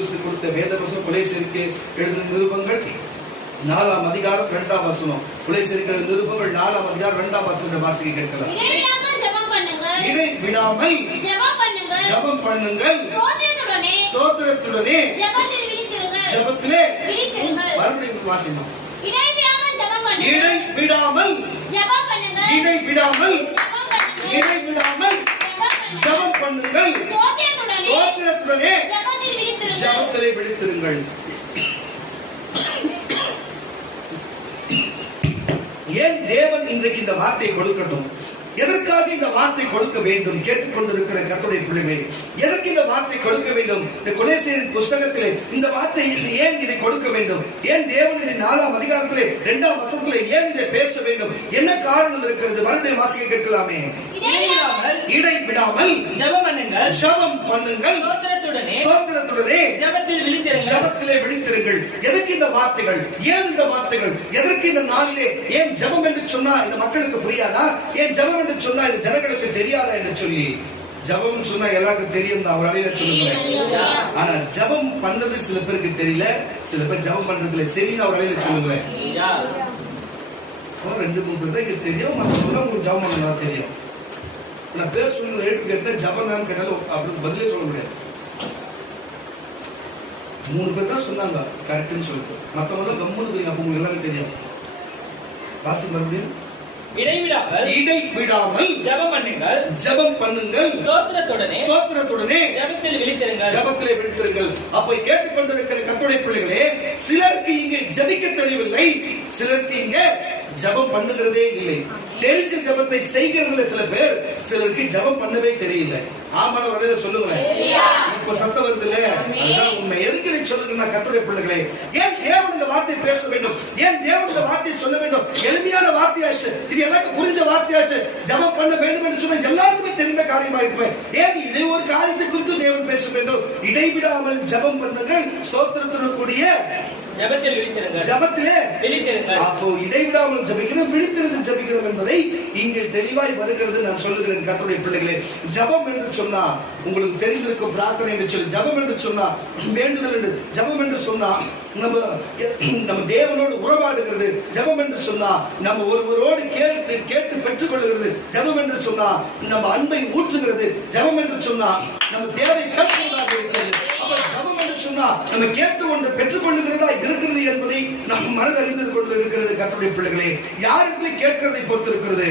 கிறிஸ்து கொடுத்த வேதவசனம் கொலேசியருக்கு எழுதின நிருபங்கள் 4ஆம் அதிகாரம் 2ஆம் வசனம். கொலேசியருக்கு எழுதின நிருபங்கள் 4ஆம் அதிகாரம் 2ஆம் வசனத்தை வாசிக்க கேட்கலாம். இடைவிடாமல் ஜெபம் பண்ணுங்கள், ஸ்தோத்திரத்துடனே ஜெபத்திலே மறுபடியும் வாசிக்கணும். இடைவிடாமல் ஜெபம் பண்ணுங்கள், ஸ்தோத்திரத்துடனே ஜெபத்திலே விழித்திருங்கள். ஏன் தேவன் இன்றைக்கு இந்த வார்த்தையை கொடுக்கட்டும்? எதற்காக இந்த வார்த்தை கொடுக்க வேண்டும்? கேட்டுக்கொண்டிருக்கிற கர்த்தருடைய பிள்ளைகளே, எதற்கு இந்த வார்த்தை கொடுக்க வேண்டும்? இந்த கொலேசியரின் புஸ்தகத்திலே இந்த வார்த்தை ஏன் இதை கொடுக்க வேண்டும்? ஏன் தேவன் இதை 4ஆம் அதிகாரத்திலே 2ஆம் வசனத்திலே ஏன் இதை பேச வேண்டும்? என்ன காரணம் இருக்கிறது? மறுபடியும் வாசிக்க கேட்கலாமே. இடைவிடாமல் ஜெபம் பண்ணுங்கள், ஸ்தோத்திரத்துடனே ஜெபத்திலே விழித்திருங்கள். எதற்கு இந்த வார்த்தைகள்? ஏன் இந்த வார்த்தைகள்? எதற்கு இந்த நாளிலே? ஏன் ஜெபம் என்று சொன்னா இந்த மக்களுக்கு புரியாதா? ஏன் ஜெபம் என்று சொன்னா இது ஜனங்களுக்கு தெரியாதா என்று சொல்லி, ஜெபம் சொன்னா எல்லாருக்கும் தெரியும் தான், அவரால சொல்லுங்களேன். ஆனா ஜெபம் பண்ணது சில பேருக்கு தெரியல, சில பேர் ஜெபம் பண்றதுல சரின்னு அவரால சொல்லுங்களேன். 2-3 பேர் தான் தெரியும், மற்றவங்க உங்களுக்கு ஜெபம் பண்ணதா தெரியும். நான் பேர் சொல்லுங்க, எழுப்பு கேட்டா ஜெபம் தான் கேட்டாலும் அப்படின்னு பதிலே சொல்ல முடியாது. 3 பேர் தான் சொன்னாங்க கரெக்ட்னு சொல்லிட்டு, மற்றவங்க கம்முன்னு போய் அப்ப உங்களுக்கு எல்லாமே தெரியும். வாசி மறுபடியும். இடைவிடாமல் ஜெபம் பண்ணுங்கள், ஸ்தோத்திரத்துடனே ஜெபத்திலே விழித்திருங்கள். அப்ப கேட்டுக்கொண்டிருக்கிற கர்த்தருடைய பிள்ளைகளே, சிலருக்கு இங்கே ஜெபிக்க தெரியவில்லை, சிலருக்கு இங்கே ஜெபம் பண்ணுகிறதே இல்லை. தெரிஞ்ச ஜெபத்தை செய்கிறதுல சில பேர், சிலருக்கு ஜெபம் பண்ணவே தெரியல. ஆமான வரையில சொல்லுங்களேன். இப்ப சத்தம் வருது இல்ல, அதுதான் உண்மை. எதுக்கு இதை சொல்லுங்கன்னா கர்த்தருடைய பிள்ளைகளே, ஏன் தேவன் இந்த வார்த்தையை பேச வேண்டும்? ஏன் தேவன் இந்த வார்த்தையை சொல்ல வேண்டும்? எளிமையான வார்த்தையாச்சு, இது எனக்கு புரிஞ்ச வார்த்தையாச்சு. ஜெபம் பண்ண வேண்டும் என்று சொன்ன எல்லாருக்குமே தெரிந்த காரியமா இருக்குமே, ஏன் இதை ஒரு காரியத்தை குறித்து தேவன் பேச வேண்டும்? இடைவிடாமல் ஜெபம் பண்ணுங்கள், ஸ்தோத்திரத்துடன் கூடிய ஜெபத்திலே விழித்திருங்கள். அப்போ இடைவிடாமல் ஜெபிக்கணும், விழித்திருந்து ஜெபிக்கணும் என்பதை இங்கே தெளிவாய் வருகிறது. நான் சொல்லுகிறேன் கர்த்தருடைய பிள்ளைகளே, ஜெபம் என்று சொன்னா உங்களுக்கு தெரிந்திருக்கும், பிரார்த்தனை என்று சொல்லி ஜெபம் என்று சொன்னா வேண்டுதல் என்று, ஜெபம் என்று சொன்னா நம்ம தேவனோடு உறவாடுகிறது, ஜெபம் என்று சொன்னா நம்ம ஒருவரோடு கேட்டு பெற்றுக் கொள்ளுகிறது, ஜெபம் என்று சொன்னா நம்ம அன்பை ஊற்றுகிறது, ஜெபம் என்று சொன்னா நம்ம தேவை கேட்கிறதாக இருக்கிறது. ஜெபம் என்று சொன்னா நம்ம கேட்டு ஒன்று பெற்றுக் கொள்ளுகிறதா இருக்கிறது என்பதை நம் மனதறிந்து கொண்டு இருக்கிறது. கர்த்தருடைய பிள்ளைகளே, யாருக்கு கேட்கிறதை பொறுத்து இருக்கிறது.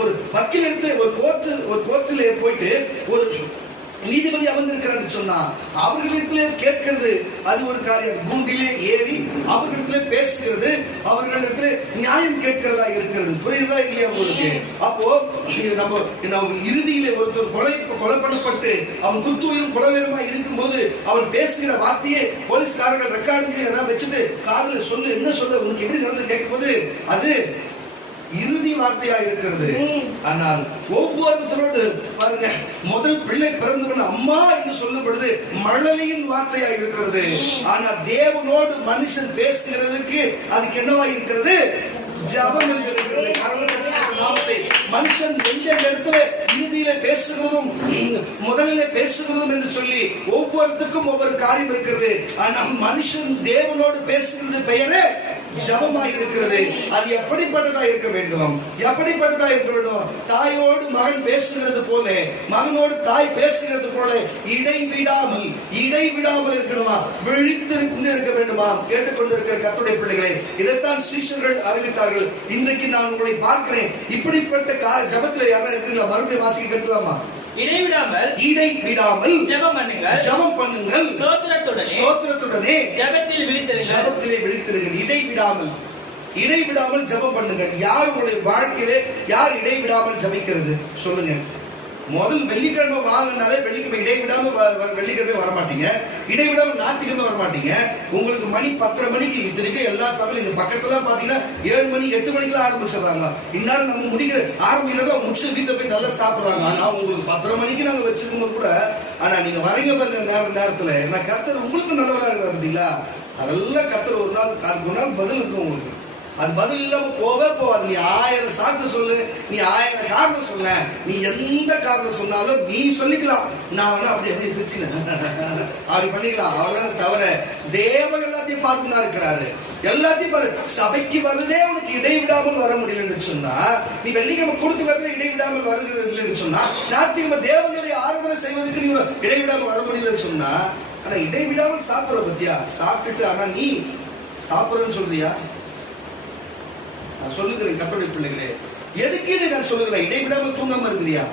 ஒரு வக்கீல் எடுத்து ஒரு கோர்ட்டிலே போயிட்டு ஒரு நீதிபதி அமர்ந்திருக்கிறான்னு சொன்னா அவர்களிடத்திலே கேட்கிறது அது ஒரு காரியம். கூண்டிலே ஏறி அவர்களிடத்திலே பேசுகிறது, அவர்களிடத்திலே நியாயம் கேட்கிறதா இருக்கிறது. புரியுதா இல்லையா உங்களுக்கு? அப்போ நம்ம இறுதியிலே ஒருத்தர் கொலை பண்ணப்பட்டு அவன் குத்துயிரும் குலவேரமா இருக்கும் போது அவன் பேசுகிற வார்த்தையே போலீஸ்காரர்கள் ரெக்கார்டு எல்லாம் வச்சுட்டு காதுல சொல்லு, என்ன சொல்ல, உனக்கு எப்படி நடந்து கேட்கும் போது அது இறுதி வார்த்தையா இருக்கிறது. ஆனால் ஒவ்வொருத்தரோடு பாருங்க, முதல் பிள்ளை பிறந்தவன் அம்மா என்று சொல்லும் பொழுது மழலையின் வார்த்தையா இருக்கிறது. ஆனா தேவனோடு மனுஷன் பேசுகிறதுக்கு அதுக்கு என்னவா இருக்கிறது? ஜெபம் என்று இருக்கிறது. நாமத்தை மனுஷன் எந்த இடத்துல இறுதியில பேசுகிறதும் முதலிலே பேசுகிறதும் என்று சொல்லி ஒவ்வொருத்துக்கும் ஒவ்வொரு காரியம் இருக்கிறது. ஆனா மனுஷன் தேவனோடு பேசுகிறது பெயரே ஜெபமாய் இருக்கிறது. அது எப்படிப்பட்டதா இருக்க வேண்டும்? எப்படிப்பட்டதா இருக்க வேண்டும்? தாயோடு மகன் பேசுகிறது போல, மகனோடு தாய் பேசுகிறது போல இடைவிடாமல் இருக்கணுமா? விழித்திருந்து இருக்க வேண்டுமா? கேட்டுக்கொண்டிருக்கிற கர்த்தருடைய பிள்ளைகளே, இதைத்தான் சீஷர்கள் அறிவித்தார்கள். இன்றைக்கு நான் உங்களை பார்க்கிறேன். இப்படிப்பட்ட ஜெபத்தில் யாரா இருக்கீங்களா? மறுபடியும் வாசிக்க கேட்கலாமா? இடைவிடாமல் ஜெபம் பண்ணுங்கள், ஸ்தோத்திரத்துடனே ஜெபத்திலே விழித்திருங்கள். இடைவிடாமல் ஜெபம் பண்ணுங்கள். யார் உங்களுடைய வாழ்க்கையிலே யார் இடைவிடாமல் ஜெபிக்கிறது சொல்லுங்க. முதல் வெள்ளிக்கிழமை வாங்கினாலே வெள்ளிக்கிழமை இடைவிடாம வெள்ளிக்கிழமை வரமாட்டீங்க, இடைவிடாம ஞாயிற்றுக்கிழமை வரமாட்டீங்க. உங்களுக்கு மணி 10:30 மணிக்கு இத்தனைக்கும் எல்லா சமையலும் இங்க பக்கத்துல பாத்தீங்கன்னா 7 மணி 8 மணிக்கெல்லாம் ஆரம்பிச்சிடறாங்க. இந்நேரம் நம்ம முடிக்கிற ஆரம்பிக்கிறத முடிச்சு வீட்டுல போய் நல்லா சாப்பிடுறாங்க. ஆனா உங்களுக்கு 10:30 மணிக்கு நாங்க வச்சிருக்கும் போது கூட, ஆனா நீங்க வரீங்க பாருங்க நேரத்துல, நான் கர்த்தர் உங்களுக்கு நல்லவராக இருக்கிறார் பார்த்தீங்களா? அதெல்லாம் கர்த்தர் ஒரு நாள் பதில் இருக்கும் உங்களுக்கு. அது பதில் இல்லாம போவாது. நீ 1000 சாக்கு சொல்லு, நீ 1000 காரணம் சொல்ல, நீ எந்த காரணம் சொன்னாலும் நீ சொல்லிக்கலாம். நான் வேணா அப்படி சிரிச்சினேன் அப்படி பண்ணிக்கலாம். அவ்வளவுதான் தவிர தேவன் எல்லாத்தையும் பார்த்துதான் இருக்கிறாரு. எல்லாத்தையும் பாரு. சபைக்கு வருதே உனக்கு இடைவிடாமல் வர முடியலன்னு சொன்னா, நீ வெள்ளிக்கிழமை கொடுத்து வரல இடைவிடாமல் வருகிறது இல்லைன்னு சொன்னா, ஞாயிற்றுக்கிழமை தேவனுடைய ஆராதனை செய்வதற்கு நீ இடைவிடாமல் வர முடியலன்னு சொன்னா, ஆனா இடைவிடாமல் சாப்பிடுற பத்தியா சாப்பிட்டுட்டு ஆனா நீ சாப்பிடுறன்னு சொல்றியா? நான் சொல்லுகிறேன் கர்த்தருடைய பிள்ளைகளே, எதுக்கு இதை நான் சொல்லுகிறேன்? இடைவிடாமல் தூங்காம இருக்கிறியா?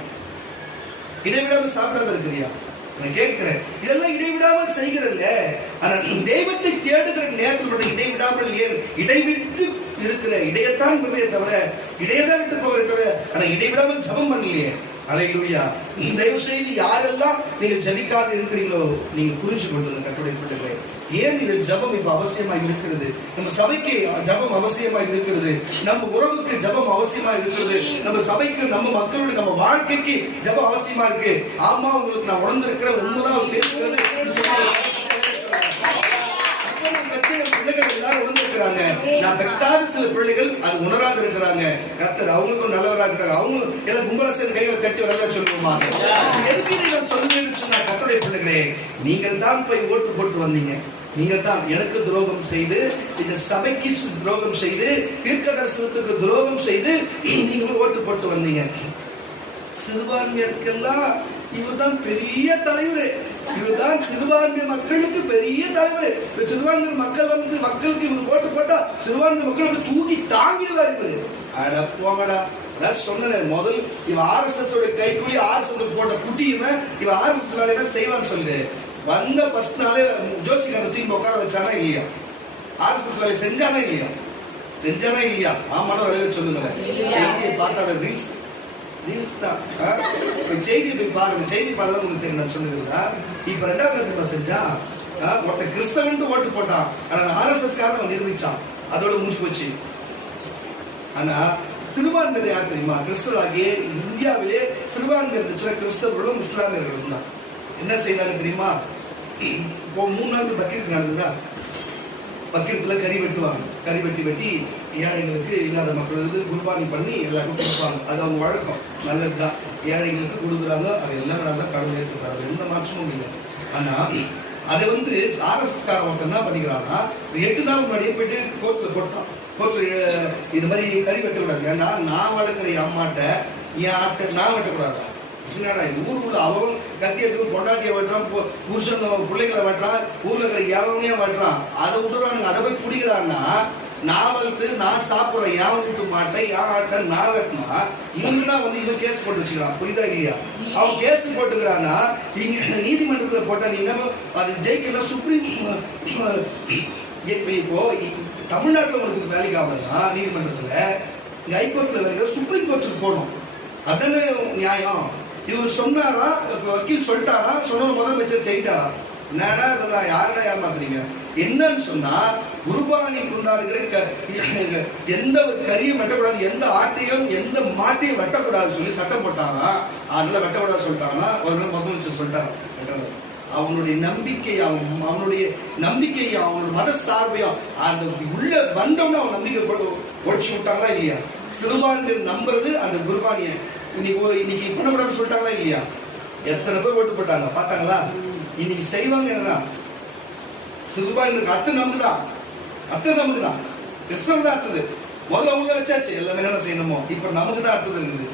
இடைவிடாமல் சாப்பிடாம இருக்கிறியா? நான் கேட்கிறேன். இதெல்லாம் இடைவிடாமல் செய்கிறல்ல. ஆனா தெய்வத்தை தேடுகிற நேரத்தில் இடைவிடாமல் இடைவிட்டு இருக்கிற இடையத்தான் பெரிய தவிர இடையதான் விட்டு போகிற தவிர ஆனா இடைவிடாமல் ஜபம் பண்ணலையே. அல்லேலூயா. தயவு செய்து யாரெல்லாம் நீங்க ஜபிக்காது இருக்கிறீங்களோ நீங்க புரிஞ்சு கொள்ளுங்க கர்த்தருடைய பிள்ளைகளே. ஏன் இந்த ஜபம் இப்ப அவசியமா இருக்கிறது? நம்ம சபைக்கு ஜபம் அவசியமா இருக்கிறது, நம்ம உறவுக்கு ஜபம் அவசியமா இருக்கிறது, நம்ம சபைக்கு நம்ம மக்களுடைய நம்ம வாழ்க்கைக்கு ஜபம் அவசியமா இருக்கு. ஆமா, உங்களுக்கு நான் உணர்ந்திருக்கிறேன், உண்மைதான் பேசுகிறது. பிள்ளைகள் எல்லாரும் உணர்ந்திருக்கிறாங்க. நான் பெற்காத சில பிள்ளைகள் அது உணராது இருக்கிறாங்க. கர்த்தர் அவங்களுக்கும் நல்லவராக இருக்கிறாங்க. அவங்களும் எல்லாம் கும்பலா சேர்ந்து கைகளை தட்டி வரல சொல்லுவோமா? எதுக்கு நீங்கள் சொல்லுங்கன்னு சொன்னா கர்த்தருடைய பிள்ளைகளே, நீங்கள் தான் போய் ஓட்டு போட்டு வந்தீங்க. நீங்கள் தான் எனக்கு துரோகம் செய்து, இந்த சபைக்கு துரோகம் செய்து, தீர்க்க தரிசனத்துக்கு துரோகம் செய்து நீங்கள் ஓட்டு போட்டு வந்தீங்க. சிறுபான்மையருக்கெல்லாம் இவர் தான் பெரிய தலைவர், இவர்தான் சிறுபான்மை மக்களுக்கு பெரிய தலைவர். சிறுபான்மை மக்கள் மக்களுக்கு இவர் ஓட்டு போட்டா சிறுபான்மை மக்கள் தூக்கி தாங்கிடுவார் இவரு. அட போங்கடா. சொன்னேன் முதல் இவ RSS கைக்குள்ளி RSS போட்ட குட்டியுமே இவ RSS வேலையை செய்வான்னு சொல்லு. வந்த ஃபர்ஸ்ட் நாளே ஜோசிகாரன் தூக்கி உட்கார வச்சானா இல்லையா? RSS வேலை செஞ்சானா இல்லையா? செஞ்சானா இல்லையா? ஆமான வேலையை சொல்லுங்க. செய்தியை பார்த்தா ரீல்ஸ் தான். செய்தி போய் பாருங்க. செய்தி பார்த்தா உங்களுக்கு தெரியும். நான் சொல்லுகிறதா இப்ப 2வது செஞ்சா ஒருத்த கிறிஸ்தவன் ஓட்டு போட்டான். ஆனா RSS காரன் நிரூபிச்சான். அதோட முடிச்சு போச்சு. ஆனா சிறுபான்மையினர் யார் தெரியுமா? கிறிஸ்தவர்களாகிய இந்தியாவிலே சிறுபான்மையினர் கிறிஸ்தவர்களும் இஸ்லாமியர்களும் தான். என்ன செய்தாங்க தெரியுமா? இப்போ 3 நாள் பக்ரீத் நடந்ததா? பக்ரீத்துல கறி வெட்டுவாங்க. கறி வெட்டி ஏழைகளுக்கு இல்லாத மக்களுக்கு குர்பானி பண்ணி எல்லாருக்கும் கொடுப்பாங்க. அது அவங்க வழக்கம். நல்லதுதான். ஏழைகளுக்கு கொடுக்குறாங்க. அது எல்லாம் நல்லா கடவுள் ஏற்றுக்கிறாங்க. எந்த மாற்றமும் இல்லை. ஆனா அதை RSS காரன் ஒருத்தன் என்ன பண்ணிக்கிறான்னா 8 நாள் முன்னாடியே போயிட்டு கோர்ட்ல போட்டான். கோர்ட்ல இது மாதிரி கறி வெட்டக்கூடாது. ஏன்னா நான் வளர்க்குற என் அம்மாட்ட என் ஆட்டை நான் வெட்டக்கூடாதா? என்னடா இது? ஊருக்குள்ள அவன் கத்தியத்துக்கு பொண்டாட்டியை வெட்டுறான், புருஷன் பிள்ளைங்களை வெட்டுறான், ஊர்ல இருக்கிற எவனையும் வெட்டுறான். அதை விட்டுறானுங்க. அதை போய் பிடிக்கிறான்னா நான் வளர்த்து நான் சாப்பிட்றேன் என் வீட்டு மாட்டை என் ஆட்டை நான் வெட்டினா இவங்கதான் இவன் கேஸ் போட்டு வச்சுக்கிறான். புரியுதா இல்லையா? அவன் கேஸ் போட்டுக்கிறான்னா இங்க நீதிமன்றத்துல போட்டா நீங்க அது ஜெயிக்கலாம். சுப்ரீம் இப்போ தமிழ்நாட்டில் உங்களுக்கு வேலைக்கு ஆகணும்னா நீதிமன்றத்துல இங்க ஹைகோர்ட்ல வேலை சுப்ரீம் கோர்ட்டுக்கு போகணும். அதானே நியாயம்? இவர் சொன்னாரா, வக்கீல் சொல்லிட்டாரா, சொன்ன முதலமைச்சர் செய்யிட்டாரா? என்னடா இதெல்லாம் யாரடா ஏமாத்துறீங்க? என்னன்னு சொன்னா குர்பானி கொண்டாடுகிற எந்த ஒரு கறியும் வெட்டக்கூடாது, எந்த ஆட்டையும் எந்த மாட்டையும் வெட்டக்கூடாது சொல்லி சட்டம் போட்டாங்க. அதனால வெட்டக்கூடாது சொல்லிட்டாங்கன்னா முதலமைச்சர் சொல்லிட்டாங்க வெட்டக்கூடாது. அவனுடைய நம்பிக்கை அவனுடைய அவனோட மத சார்பையும் அந்த உள்ள வந்தவன அவன் நம்பிக்கை ஒழிச்சு விட்டாங்களா இல்லையா? சிறுபான்மையை நம்புறது அந்த குர்பானிய இன்னைக்கு பண்ணக்கூடாது சொல்லிட்டாங்களா இல்லையா? எத்தனை பேர் ஓட்டு போட்டாங்க பார்த்தாங்களா? இன்னைக்கு செய்வாங்க. என்னன்னா சிறுபான்மைக்கு அர்த்தம் நம்புதான், கிறிஸ்தவன் தான் அர்த்தது. முதல்ல அவங்க வச்சாச்சு எல்லாமே என்ன செய்யணுமோ. இப்ப நமக்கு தான் அர்த்தது இருக்குது.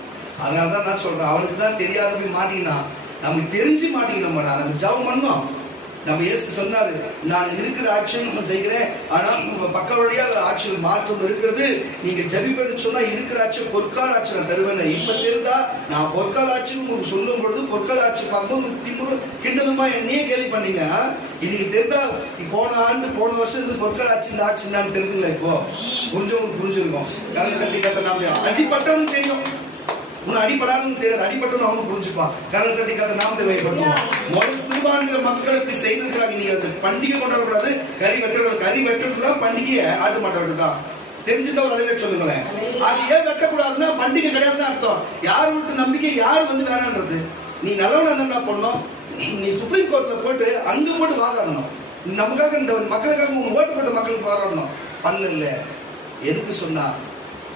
அதனாலதான் நான் சொல்றேன், அவனுக்கு தான் தெரியாத போய் மாட்டீங்கன்னா நமக்கு தெரிஞ்சு மாட்டீங்கன்னா நம்ம ஜெபம் பண்ணோம். நம்ம இயேசு சொன்னாரு, நான் இருக்கிற ஆட்சியும் செய்கிறேன், ஆனால் உங்க பக்க வழியாக ஆட்சியில் மாற்றம் இருக்கிறது. நீங்க ஜெபிப்பேன்னு சொன்னா இருக்கிற ஆட்சி பொற்கால ஆட்சி நான் தருவேன். இப்ப தெரிந்தா நான் பொற்கால ஆட்சி உங்களுக்கு சொல்லும் பொழுது பொற்கால ஆட்சி பார்க்கும்போது திமுறும் கிண்டலுமா என்னையே கேள்வி பண்ணீங்க. இன்னைக்கு தெரிந்தா போன வருஷம் இது பொற்கால ஆட்சி இந்த ஆட்சி நான் தெரிஞ்சுங்களா? இப்போ புரிஞ்சிருக்கோம். கரண்ட் தட்டி கத்த நாம அடிப்பட்டவனுக்கு தெரியும், உன்னை அடிப்படாதுன்னு தெரியாது. அடிப்பட்டவன் அவனு புரிஞ்சுப்பான். கரண்ட் தட்டி கத்த நாமத்தை வைப்பட்டோம். முதல் சிறுபான்மை மக்களுக்கு செய்திருக்கிறாங்க. நீங்க அந்த பண்டிகை கொண்டாடக்கூடாது, கறி வெட்டுறதுனா பண்டிகையை ஆட்டு மாட்ட வெட்டுதான் தெரிஞ்சுதான் ஒரு அலையில சொல்லுங்களேன். அது ஏன் வெட்டக்கூடாதுன்னா பண்டிகை கிடையாதுன்னு அர்த்தம். யார் விட்டு நம்பிக்கை யார் வேணான்றது. நீ நல்லவனா என்ன பண்ணணும்? நீ சுப்ரீம் கோர்ட்ல போட்டு அங்க போட்டு வாதாடணும். நமக்காக இந்த மக்களுக்காக ஓட்டு போட்ட மக்களுக்கு வாதாடணும். பண்ணல. எதுக்கு சொன்னா,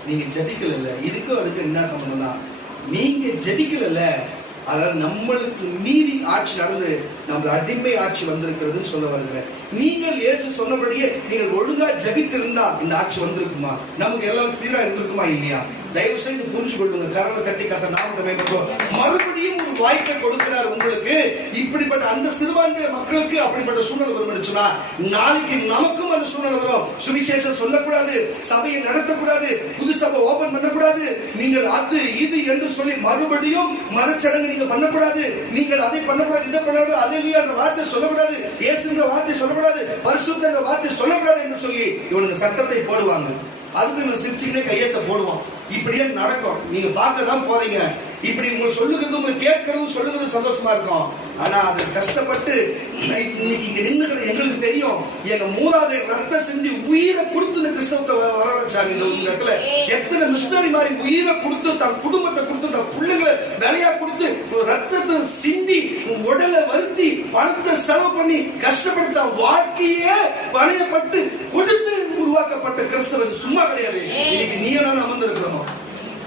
நீங்க ஜெபிக்கல. இதுக்கும் அதுக்கு என்ன சம்பந்தம்னா, நீங்க ஜெபிக்கல, அதனால நம்மளுக்கு மீறி ஆட்சி நடந்து நம்ம அடிமை ஆட்சி வந்திருக்கிறதுன்னு சொல்ல வருகிறேன். நீங்கள் இயேசு சொன்னபடியே நீங்கள் ஒழுங்கா ஜெபித்திருந்தா இந்த ஆட்சி வந்திருக்குமா? நமக்கு எல்லாம் சீரா இருந்திருக்குமா இல்லையா? தயவு செய்து புரிஞ்சு கொள்ளுங்க. கரலை தட்டி கத்த நாமத்தை மேம்படுத்தும். மறுபடியும் ஒரு வாய்ப்பை கொடுக்கிறார் உங்களுக்கு. இப்படிப்பட்ட அந்த சிறுபான்மை மக்களுக்கு அப்படிப்பட்ட சூழ்நிலை வரும் சொன்னா, நாளைக்கு நமக்கும் அந்த சூழ்நிலை வரும். சுவிசேஷம் சொல்லக்கூடாது, சபையை நடத்தக்கூடாது, புது சபை ஓபன் பண்ணக்கூடாது, நீங்கள் அது இது என்று சொல்லி மறுபடியும் மரச்சடங்கு நீங்க பண்ணக்கூடாது, நீங்கள் அதை பண்ணக்கூடாது, இதை பண்ணக்கூடாது, அல்லேலூயா என்ற வார்த்தை சொல்லக்கூடாது, இயேசுங்கிற வார்த்தை சொல்லக்கூடாது, பரிசுத்த என்ற வார்த்தை சொல்லக்கூடாது என்று சொல்லி இவனுக்கு சட்டத்தை போடுவாங்க. அதுக்கு இவன் சிரிச்சுக்கிட்டே கையெழுத்த போடுவான். இப்படியே நடக்கும். நீங்க பார்க்க தான் போறீங்க. இப்படி உங்களுக்கு சொல்லுகிறது, உங்களுக்கு கேட்கறது சொல்லுறது சந்தோஷமா இருக்கும். ஆனா அதை கஷ்டப்பட்டு இன்னைக்கு இங்க நின்னுகிற எங்களுக்கு தெரியும், எங்க மூலாதை ரத்தம் செஞ்சு உயிரை கொடுத்து இந்த கிறிஸ்தவத்தை வர வச்சாங்க. இந்த இடத்துல எத்தனை மிஷனரி மாதிரி உயிரை கொடுத்து, தன் குடும்பத்தை கொடுத்து, தன் பிள்ளைங்களை வேலையா கொடுத்து, ரத்தத்தை சிந்தி, உடலை வருத்தி, பணத்தை செலவு பண்ணி கஷ்டப்படுத்த வாழ்க்கையே பணையப்பட்டு கொடுத்து உருவாக்கப்பட்ட கிறிஸ்தவம் சும்மா கிடையாது. இன்னைக்கு நீ நான் அமர்ந்திருக்கிறோம்.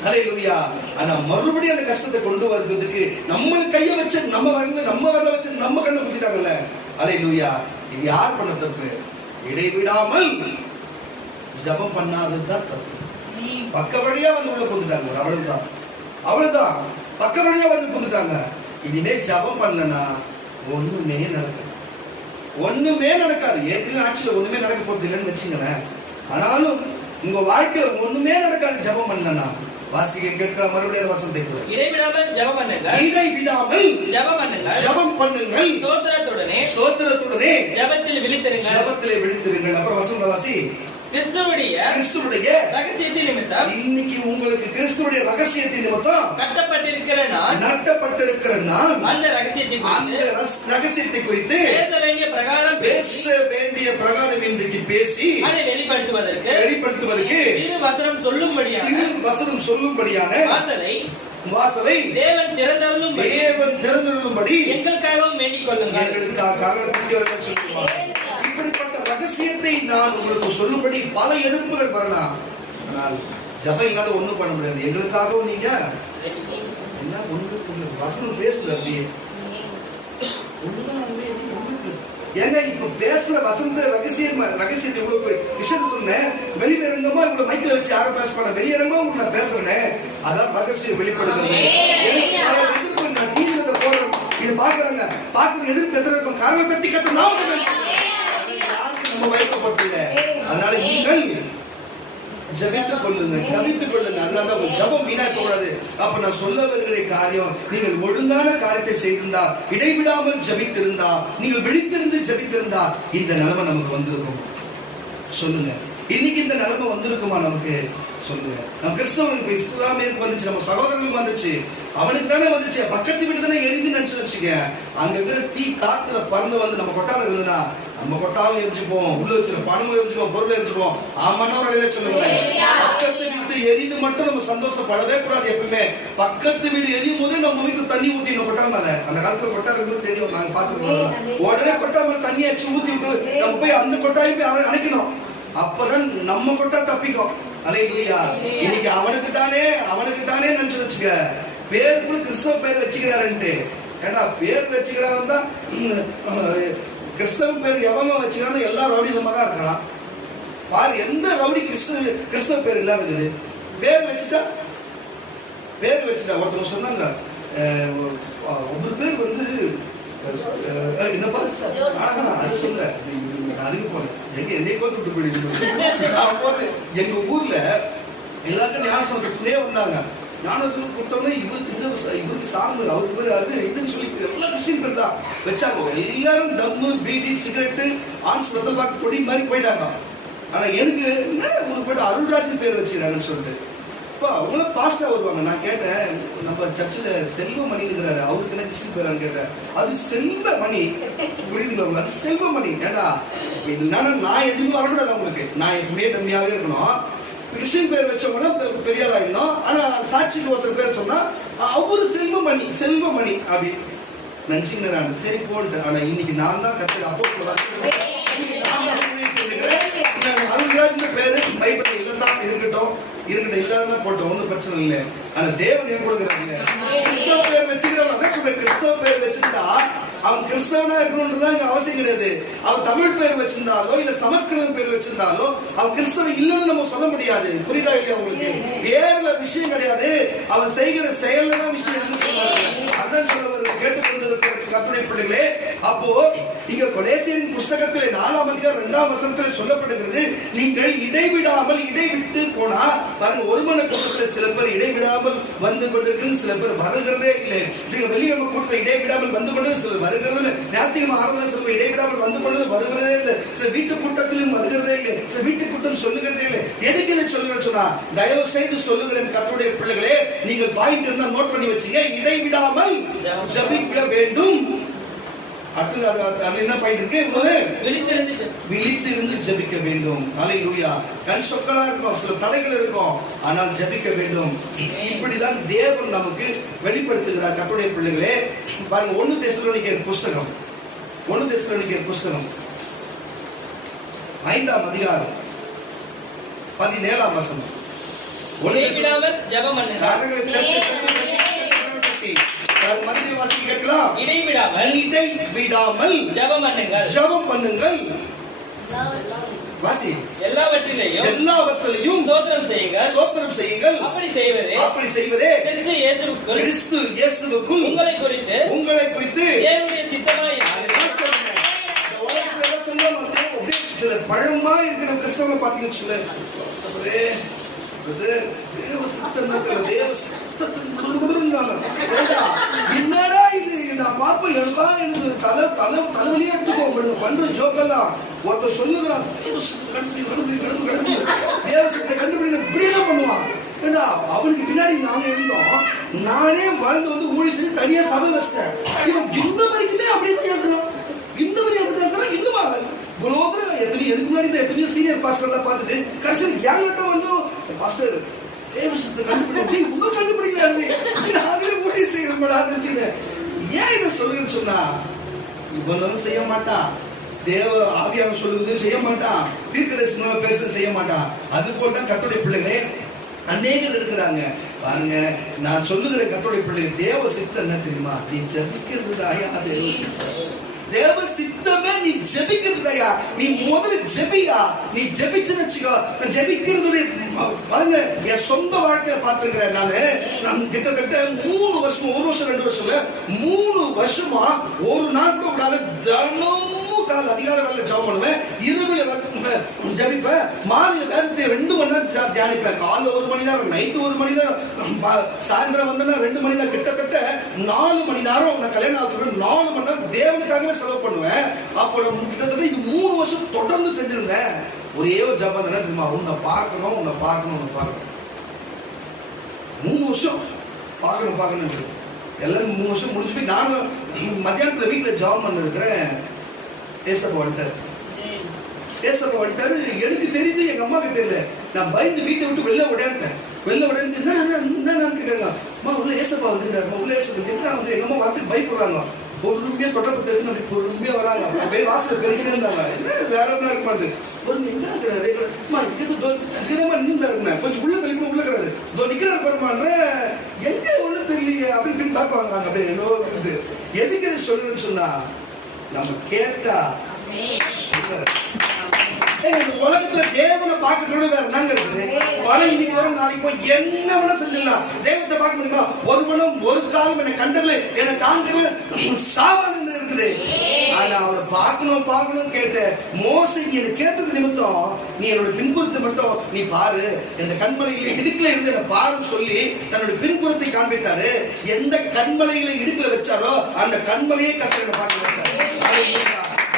ஹல்லேலூயா. ஆனா மறுபடியும் அந்த கஷ்டத்தை கொண்டு வருவதற்கு நம்ம கையை வச்சு நம்ம வரல வச்சு நம்ம கண்ணை குத்திட்டாங்கல்ல. ஹல்லேலூயா. இது யார் பண்ண தப்பு? இடைவிடாமல் ஜெபம் பண்ணாததுதான் தப்பு. பக்க வழியா வந்து உள்ள புந்துட்டாங்க. அவ்வளவுதான் பக்க வழியா வந்து புந்துட்டாங்க. இனிமே ஜெபம் பண்ணலன்னா ஒண்ணுமே நடக்காது. ஏற்கனவே ஆட்சியில ஒண்ணுமே நடக்க போறது இல்லைன்னு வச்சுங்களேன். ஆனாலும் உங்க வாழ்க்கையில ஒண்ணுமே நடக்காது ஜெபம் பண்ணலன்னா. வாசிக்க கேட்கலாம். மறுபடியும் வசனத்தை இடைவிடாமல் ஜெபம் பண்ணுங்கள். ஸ்தோத்திரத்துடனே ஜெபத்தில் விழித்திருங்கள். அப்புறம் வசனத்தை வாசி. கிறிஸ்துவுடைய ரகசியத்தின் நிமித்தம், இன்னைக்கு உங்களுக்கு கிறிஸ்துவுடைய ரகசியத்தின் நிமித்தம் நட்டப்பட்டிருக்கிற நான் அந்த ரகசியத்தை குறித்து பேச வேண்டிய பிரகாரம் இன்றைக்கு பேசி அதை வெளிப்படுத்துவதற்கு வசனம் சொல்லும்படியான வாசலை தேவன் திறந்தருளும்படி எங்களுக்காகவும் வேண்டிக் கொள்ளுங்கள். இப்படிப்பட்ட ரகசியத்தை நான் உங்களுக்கு சொல்லும்படி பல எதிர்ப்புகள் வரலாம். ஆனால் ஜெபம் இல்லாத ஒண்ணும் பண்ண முடியாது. எங்களுக்காகவும் நீங்க என்ன ஒண்ணு வசனம் பேசல அப்படியே ஏங்க இப்ப பேசுற வசந்த ரகசியத்தை இவ்வளவு விஷயத்த சொன்னேன். வெளியரங்கமா இவ்வளவு மைக்கில் வச்சு யாரும் பேச மாட்டேன். வெளியரங்கமா உங்களுக்கு நான் பேசுறேன். அதான் ரகசியம் வெளிப்படுகிறது. எதிர்ப்பு நான் டிவியில போறேன். இது பாக்குற எதிர்ப்பு எதிர இருக்கும். காரணம் தட்டி கத்த நாம நம்ம வைக்கப்பட்டில்ல. அதனால நீங்கள் ஜெபித்துக் கொள்ளுங்க. அதனால உங்க ஜெபம் வீணாக்க கூடாது. அப்ப நான் சொல்ல வருகிற காரியம், நீங்கள் ஒழுங்கான காரியத்தை செய்திருந்தா, இடைவிடாமல் ஜெபித்திருந்தா, நீங்கள் விழித்திருந்து ஜெபித்திருந்தா இந்த நிலைமை நமக்கு வந்திருக்கும். சொல்லுங்க, இன்னைக்கு இந்த நிலைமை வந்திருக்குமா நமக்கு? சொல்லுங்க. நம்ம கிறிஸ்தவனுக்கு இஸ்லாமியருக்கு வந்துச்சு, நம்ம சகோதரர்களுக்கு வந்துச்சு, அவனுக்கு தானே வந்துச்சு. பக்கத்து வீட்டு தானே எரிந்து நினைச்சு வச்சுக்க. அங்க இருக்கிற தீ காத்துல பறந்து வந்து நம்ம கொட்டால இருந்ததுன்னா நம்ம கொட்டாவும் எரிஞ்சுப்போம், உள்ள வச்சுருவோம், பணமும் எரிஞ்சுப்போம், பொருளை எரிஞ்சுப்போம். ஆமாண்ணா ஒரு சொல்லுங்களேன். பக்கத்து வீட்டு எரிந்து மட்டும் நம்ம சந்தோஷப்படவே கூடாது. எப்பவுமே பக்கத்து வீடு எரியும் போதே நம்ம வீட்டுல தண்ணி ஊற்றிடணும். கொட்டா மேல அந்த காலத்துல கொட்டா இருக்குன்னு தெரியும், நாங்க பாத்துருக்கோம். உடனே கொட்டா மேல தண்ணி அடிச்சு ஊத்தி விட்டு நம்ம போய் அந்த கொட்டாயும் போய் அணைக்கணும். அப்பதான் நம்ம கொட்டா தப்பிக்கும். அல்லேலூயா. இன்னைக்கு அவனுக்கு தானே நினைச்சு வச்சுக்க. பேருக்குள்ள கிறிஸ்தவ பேர் வச்சுக்கிறாருன்ட்டு. ஏன்னா பேர் வச்சுக்கிறாருன்னு தான் கிறிஸ்தவ பேர் எவங்க வச்சுக்கிறான்னு எல்லா ரவுடிதமா தான் இருக்கலாம். பாரு, எந்த ரவுடி கிறிஸ்தவ பேர் இல்லாதது. பேர் வச்சுட்டா ஒருத்தவங்க சொன்னாங்க, ஒவ்வொரு பேர் வந்து என்னப்பா அது சொல்ல அதுக்கு போனேன். என்னை கோத்துட்டு போயிடுது. எங்க ஊர்ல எல்லாருக்கும் ஞானம் கொடுத்துட்டே வந்தாங்க. ஞானத்துக்கு கொடுத்தோம்னா இவருக்கு சாமி, அவருக்கு பேர் அது இதுன்னு சொல்லி எல்லா கிறிஸ்டின் பேர் தான் வச்சாங்க. எல்லாரும் தம்மு, பீடி, சிகரெட்டு, ஆன்ஸ் ரத்தல்வாக்கு கொடி மாதிரி போயிட்டாங்க. ஆனா எனக்கு என்ன உங்களுக்கு போயிட்டு அருள்ராஜன் பேர் வச்சுக்கிறாங்கன்னு சொல்லிட்டு இப்போ அவங்களும் பாஸ்டா வருவாங்க. நான் கேட்டேன், நம்ம சர்ச்சில் செல்வமணிங்கிறாரு, அவருக்கு என்ன கிறிஸ்டின் பேரான்னு கேட்டேன். அது செல்வமணி, புரியுதுங்களா? அது செல்வமணி. ஏண்டா இதனால நான் எதுவுமே வரக்கூடாது. அவங்களுக்கு நான் எப்பவுமே கம்மியாவே இருக்கணும். கிறிஸ்டின் பேர் வச்சவங்க பெரிய ஆள் ஆயிடணும். ஆனா சாட்சிக்கு ஒருத்தர் பேர் சொன்னா அவரு செல்வமணி அப்படி நினைச்சுங்க. சரி போன்ட்டு. ஆனா இன்னைக்கு நான் தான் கத்து அப்போ சொல்ல அருள்ராஜ் பேரு பைபிள் இல்லதான் இல்லாத போட்டோம், ஒன்றும் பிரச்சனை இல்லை. ஆனா தேவன் ஏன் கொடுக்குறாங்க? கிறிஸ்தவ பேர் வச்சுக்கிறவன், அதான் சொல்றேன், கிறிஸ்தவ பேர் வச்சிருந்தா அவன் கிறிஸ்தவனா இருக்கணும்ன்றதான் இங்க அவசியம் கிடையாது. அவன் தமிழ் பேர் வச்சிருந்தாலோ இல்ல சமஸ்கிருதம் பேர் வச்சிருந்தாலோ அவன் கிறிஸ்தவன் இல்லைன்னு நம்ம சொல்ல முடியாது. புரியுதா இல்லையா உங்களுக்கு? பேர்ல விஷயம் கிடையாது, அவன் செய்கிற செயல்ல தான் விஷயம் இருக்கு சொல்லுவாங்க. அதான் சொல்ல வருது கேட்டுக்கொண்டிருக்கிற கர்த்தருடைய பிள்ளைகளே. அப்போ இங்க கொலேசியரின் புஸ்தகத்திலே 4ஆம் அதிகாரம் 2ஆம் வசனத்திலே சொல்லப்படுகிறது, நீங்கள் இடைவிடாமல், இடைவிட்டு போனா பாருங்க, ஒருமன கூட்டத்தில் சில பேர் இடைவிடாமல் வந்து கொண்டிருக்கு, சில பேர் வருகிறதே இல்லை. வெளியம கூட்டத்தில் இடைவிடாமல் வந்து கொண்டு சில வருகிறது, ஞாயிற்றுக்கிழமை ஆராதனை சில இடைவிடாமல் வந்து கொண்டது வருகிறதே இல்லை. சில வீட்டு கூட்டத்திலும் வருகிறதே இல்லை, சில வீட்டு கூட்டம் சொல்லுகிறதே இல்லை. எதுக்கு இதை சொல்லுங்க சொன்னா, தயவு செய்து சொல்லுகிறேன் கர்த்தருடைய பிள்ளைகளே, நீங்கள் பாயிண்ட் இருந்தா நோட் பண்ணி வச்சுங்க. இடைவிடாமல் ஜெபிக்க வேண்டும். அடுத்தது அது என்ன பாயிண்ட் இருக்கு? விழித்திருந்து ஜெபிக்க வேண்டும். ஹல்லேலூயா. கண் சொற்களா இருக்கும், சில தடைகள் இருக்கும், ஆனால் ஜெபிக்க வேண்டும். இப்படிதான் தேவன் நமக்கு வெளிப்படுத்துகிறார் கர்த்தருடைய பிள்ளைகளே. பாருங்க, 1 தெசலோனிக்கேயர் புஸ்தகம் 5ஆம் அதிகாரம் 17ஆம் வசனம். இடைவிடாமல் ஜெபம் ஜெபம் பண்ணுங்கள். வாசி. எல்லாவற்றிலையும் ஸ்தோத்திரம் செய்யுங்கள். அப்படி செய்வதே கிறிஸ்து இயேசுவுக்குள் உங்களை குறித்து தேவனுடைய சித்தமாய் இருக்கிறது. சில பழமா இருக்கிற கிறிஸ்தவனை பார்த்தீங்கன்னு சொல்லு, என்னடா இது, நான் பாப்பேன், எனக்கு தலைவலியே எடுத்துக்கோ பண்ற ஜோக்கெல்லாம். ஒருத்தர் சொல்லுகிறான், தேவசத்தை கண்டுபிடி, இப்படியெல்லாம் பண்ணுவான். ஏண்டா, அவனுக்கு பின்னாடி நாங்க இருந்தோம், நானே வளர்ந்து வந்து ஊழி செஞ்சு தனியா சபை வச்சிட்டேன். இவன் இன்ன வரைக்குமே அப்படிதான் இருக்கிறோம், இன்னுமா எனக்கு முன்னாடி எத்தனையோ சீனியர் பாஸ்டர்லாம் பார்த்துட்டு கடைசியில் என்கிட்ட வந்து பாஸ்டர் தேவசத்தை கண்டுபிடி, உங்க கண்டுபிடிக்கல, நாங்களே ஊழிய செய்யறோம்டா நினைச்சுங்க. ஏன் இதை சொல்லுங்கன்னு சொன்னா, இவனும் செய்ய மாட்டான், தேவ ஆவியானவர் சொல்லுவதும் செய்ய மாட்டான், தீர்க்கதரிசனம் பேசுறது செய்ய மாட்டான். அது போல தான் கர்த்தருடைய பிள்ளைகளே அநேகர் இருக்கிறாங்க. பாருங்க, நான் சொல்லுகிற கர்த்தருடைய பிள்ளைகள், தேவ சித்தம் என்ன தெரியுமா? நீ ஜெபிக்கிறதுதாயா தேவ சித்தம். தேவ சித்தமே நீ ஜெபிக்கிறதுதாயா. நீ முதல்ல ஜெபியா. நீ ஜெபிச்சுன்னு வச்சுக்கோ. நான் ஜெபிக்கிறதுடைய பாருங்க, என் சொந்த வாழ்க்கையில பார்த்துக்கிறேன். நான் கிட்டத்தட்ட 3 வருஷம், 1 வருஷம் 2 வருஷம் 3 வருஷமா ஒரு நாள் கூட விடாத தினமும் காலை அதிகாலை வேலை ஜெபம் பண்ணுவேன், இரவுல ஜெபிப்பேன், மாலையில வேதத்தை 2 மணி நேரம் தியானிப்பேன். காலைல 1 மணி நேரம், நைட்டு 1 மணி நேரம், சாயந்தரம் வந்தேன்னா 2 மணி நேரம், கிட்டத்தட்ட 4 மணி நேரம். நான் கல்யாணம் ஆகுற 4 மணி நேரம் தேவனுக்காகவே செலவு பண்ணுவேன். அப்போ கிட்டத்தட்ட இது 3 வருஷம் தொடர்ந்து செஞ்சிருந்தேன். ஒரே ஒரு ஜெபம் தானே தெரியுமா? உன்னை பார்க்கணும், உன்னை பார்க்கணும், உன்னை பார்க்கணும். 3 வருஷம் பார்க்கணும். எல்லாம் 3 வருஷம் முடிஞ்சு போய் நானும் மத்தியானத்துல வீட்டுல ஜெபம் பண்ணிருக்கிறேன். ஏசப்பா வந்துட்டாரு. எனக்கு தெரியுது, எங்க அம்மாவுக்கு தெரியல. நான் பயந்து வீட்டை விட்டு வெளில உடையாட்டேன். என்ன கேட்கறாங்க, அம்மா உள்ள ஏசப்பா வந்துருக்காரு, உள்ள ஏசப்பா என்ன வந்து எங்க அம்மா வரத்துக்கு பயப்படுறாங்க. பொறுமையா தொடர்பு தெரிஞ்சு அப்படி பொறுமையா வராங்க. அப்படியே வாசல பெருகிட்டே இருந்தாங்க. வேற என்ன இருக்க மாட்டேது, பொறுமை எங்க நின்றுருந்தா கொஞ்சம் உள்ள கழிப்பு உள்ள இருக்கிறாரு, நிக்கிறாரு பெருமான்ற எங்க ஒண்ணு தெரியலையே அப்படின்னு பார்ப்பாங்க. அப்படியே என்னோ எதுக்கு சொல்லுன்னு சொன்னா, நம்ம கேட்டா உலகத்துல தேவனை பார்க்கறத வேற நாங்க இருக்குது. பணம் இன்னைக்கு வரும், நாளைக்கு போய் என்ன வேணா செஞ்சிடலாம். தெய்வத்தை பார்க்க முடியுமா? ஒரு மனம் ஒரு காலம் என்னை கண்டதுல என்னை காண்கிறது சாவான்னு இருக்குது. ஆனா அவரை பார்க்கணும் கேட்ட மோசை, நீ என்ன கேட்டது நிமித்தம் நீ என்னோட பின்புறத்தை மட்டும் நீ பாரு, இந்த கண்மலையில இடுக்குல இருந்து என்ன பாருன்னு சொல்லி தன்னோட பின்புறத்தை காண்பித்தாரு. எந்த கண்மலையில இடுக்குல வச்சாரோ அந்த கண்மலையே கர்த்தரை பார்க்க வச்சாரு.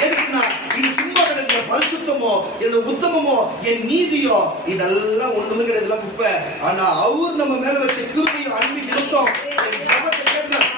எதுக்குன்னா, இது சும்மா கிடையாது. என் பரிசுத்தமோ, என்னோட உத்தமமோ, என் நீதியோ இதெல்லாம் ஒண்ணுமே கிடையாது, குப்பை. ஆனா அவர் நம்ம மேல வச்ச கிருபையும் அன்பு நிமித்தம் என் ஜெபத்தை கேட்கணும்.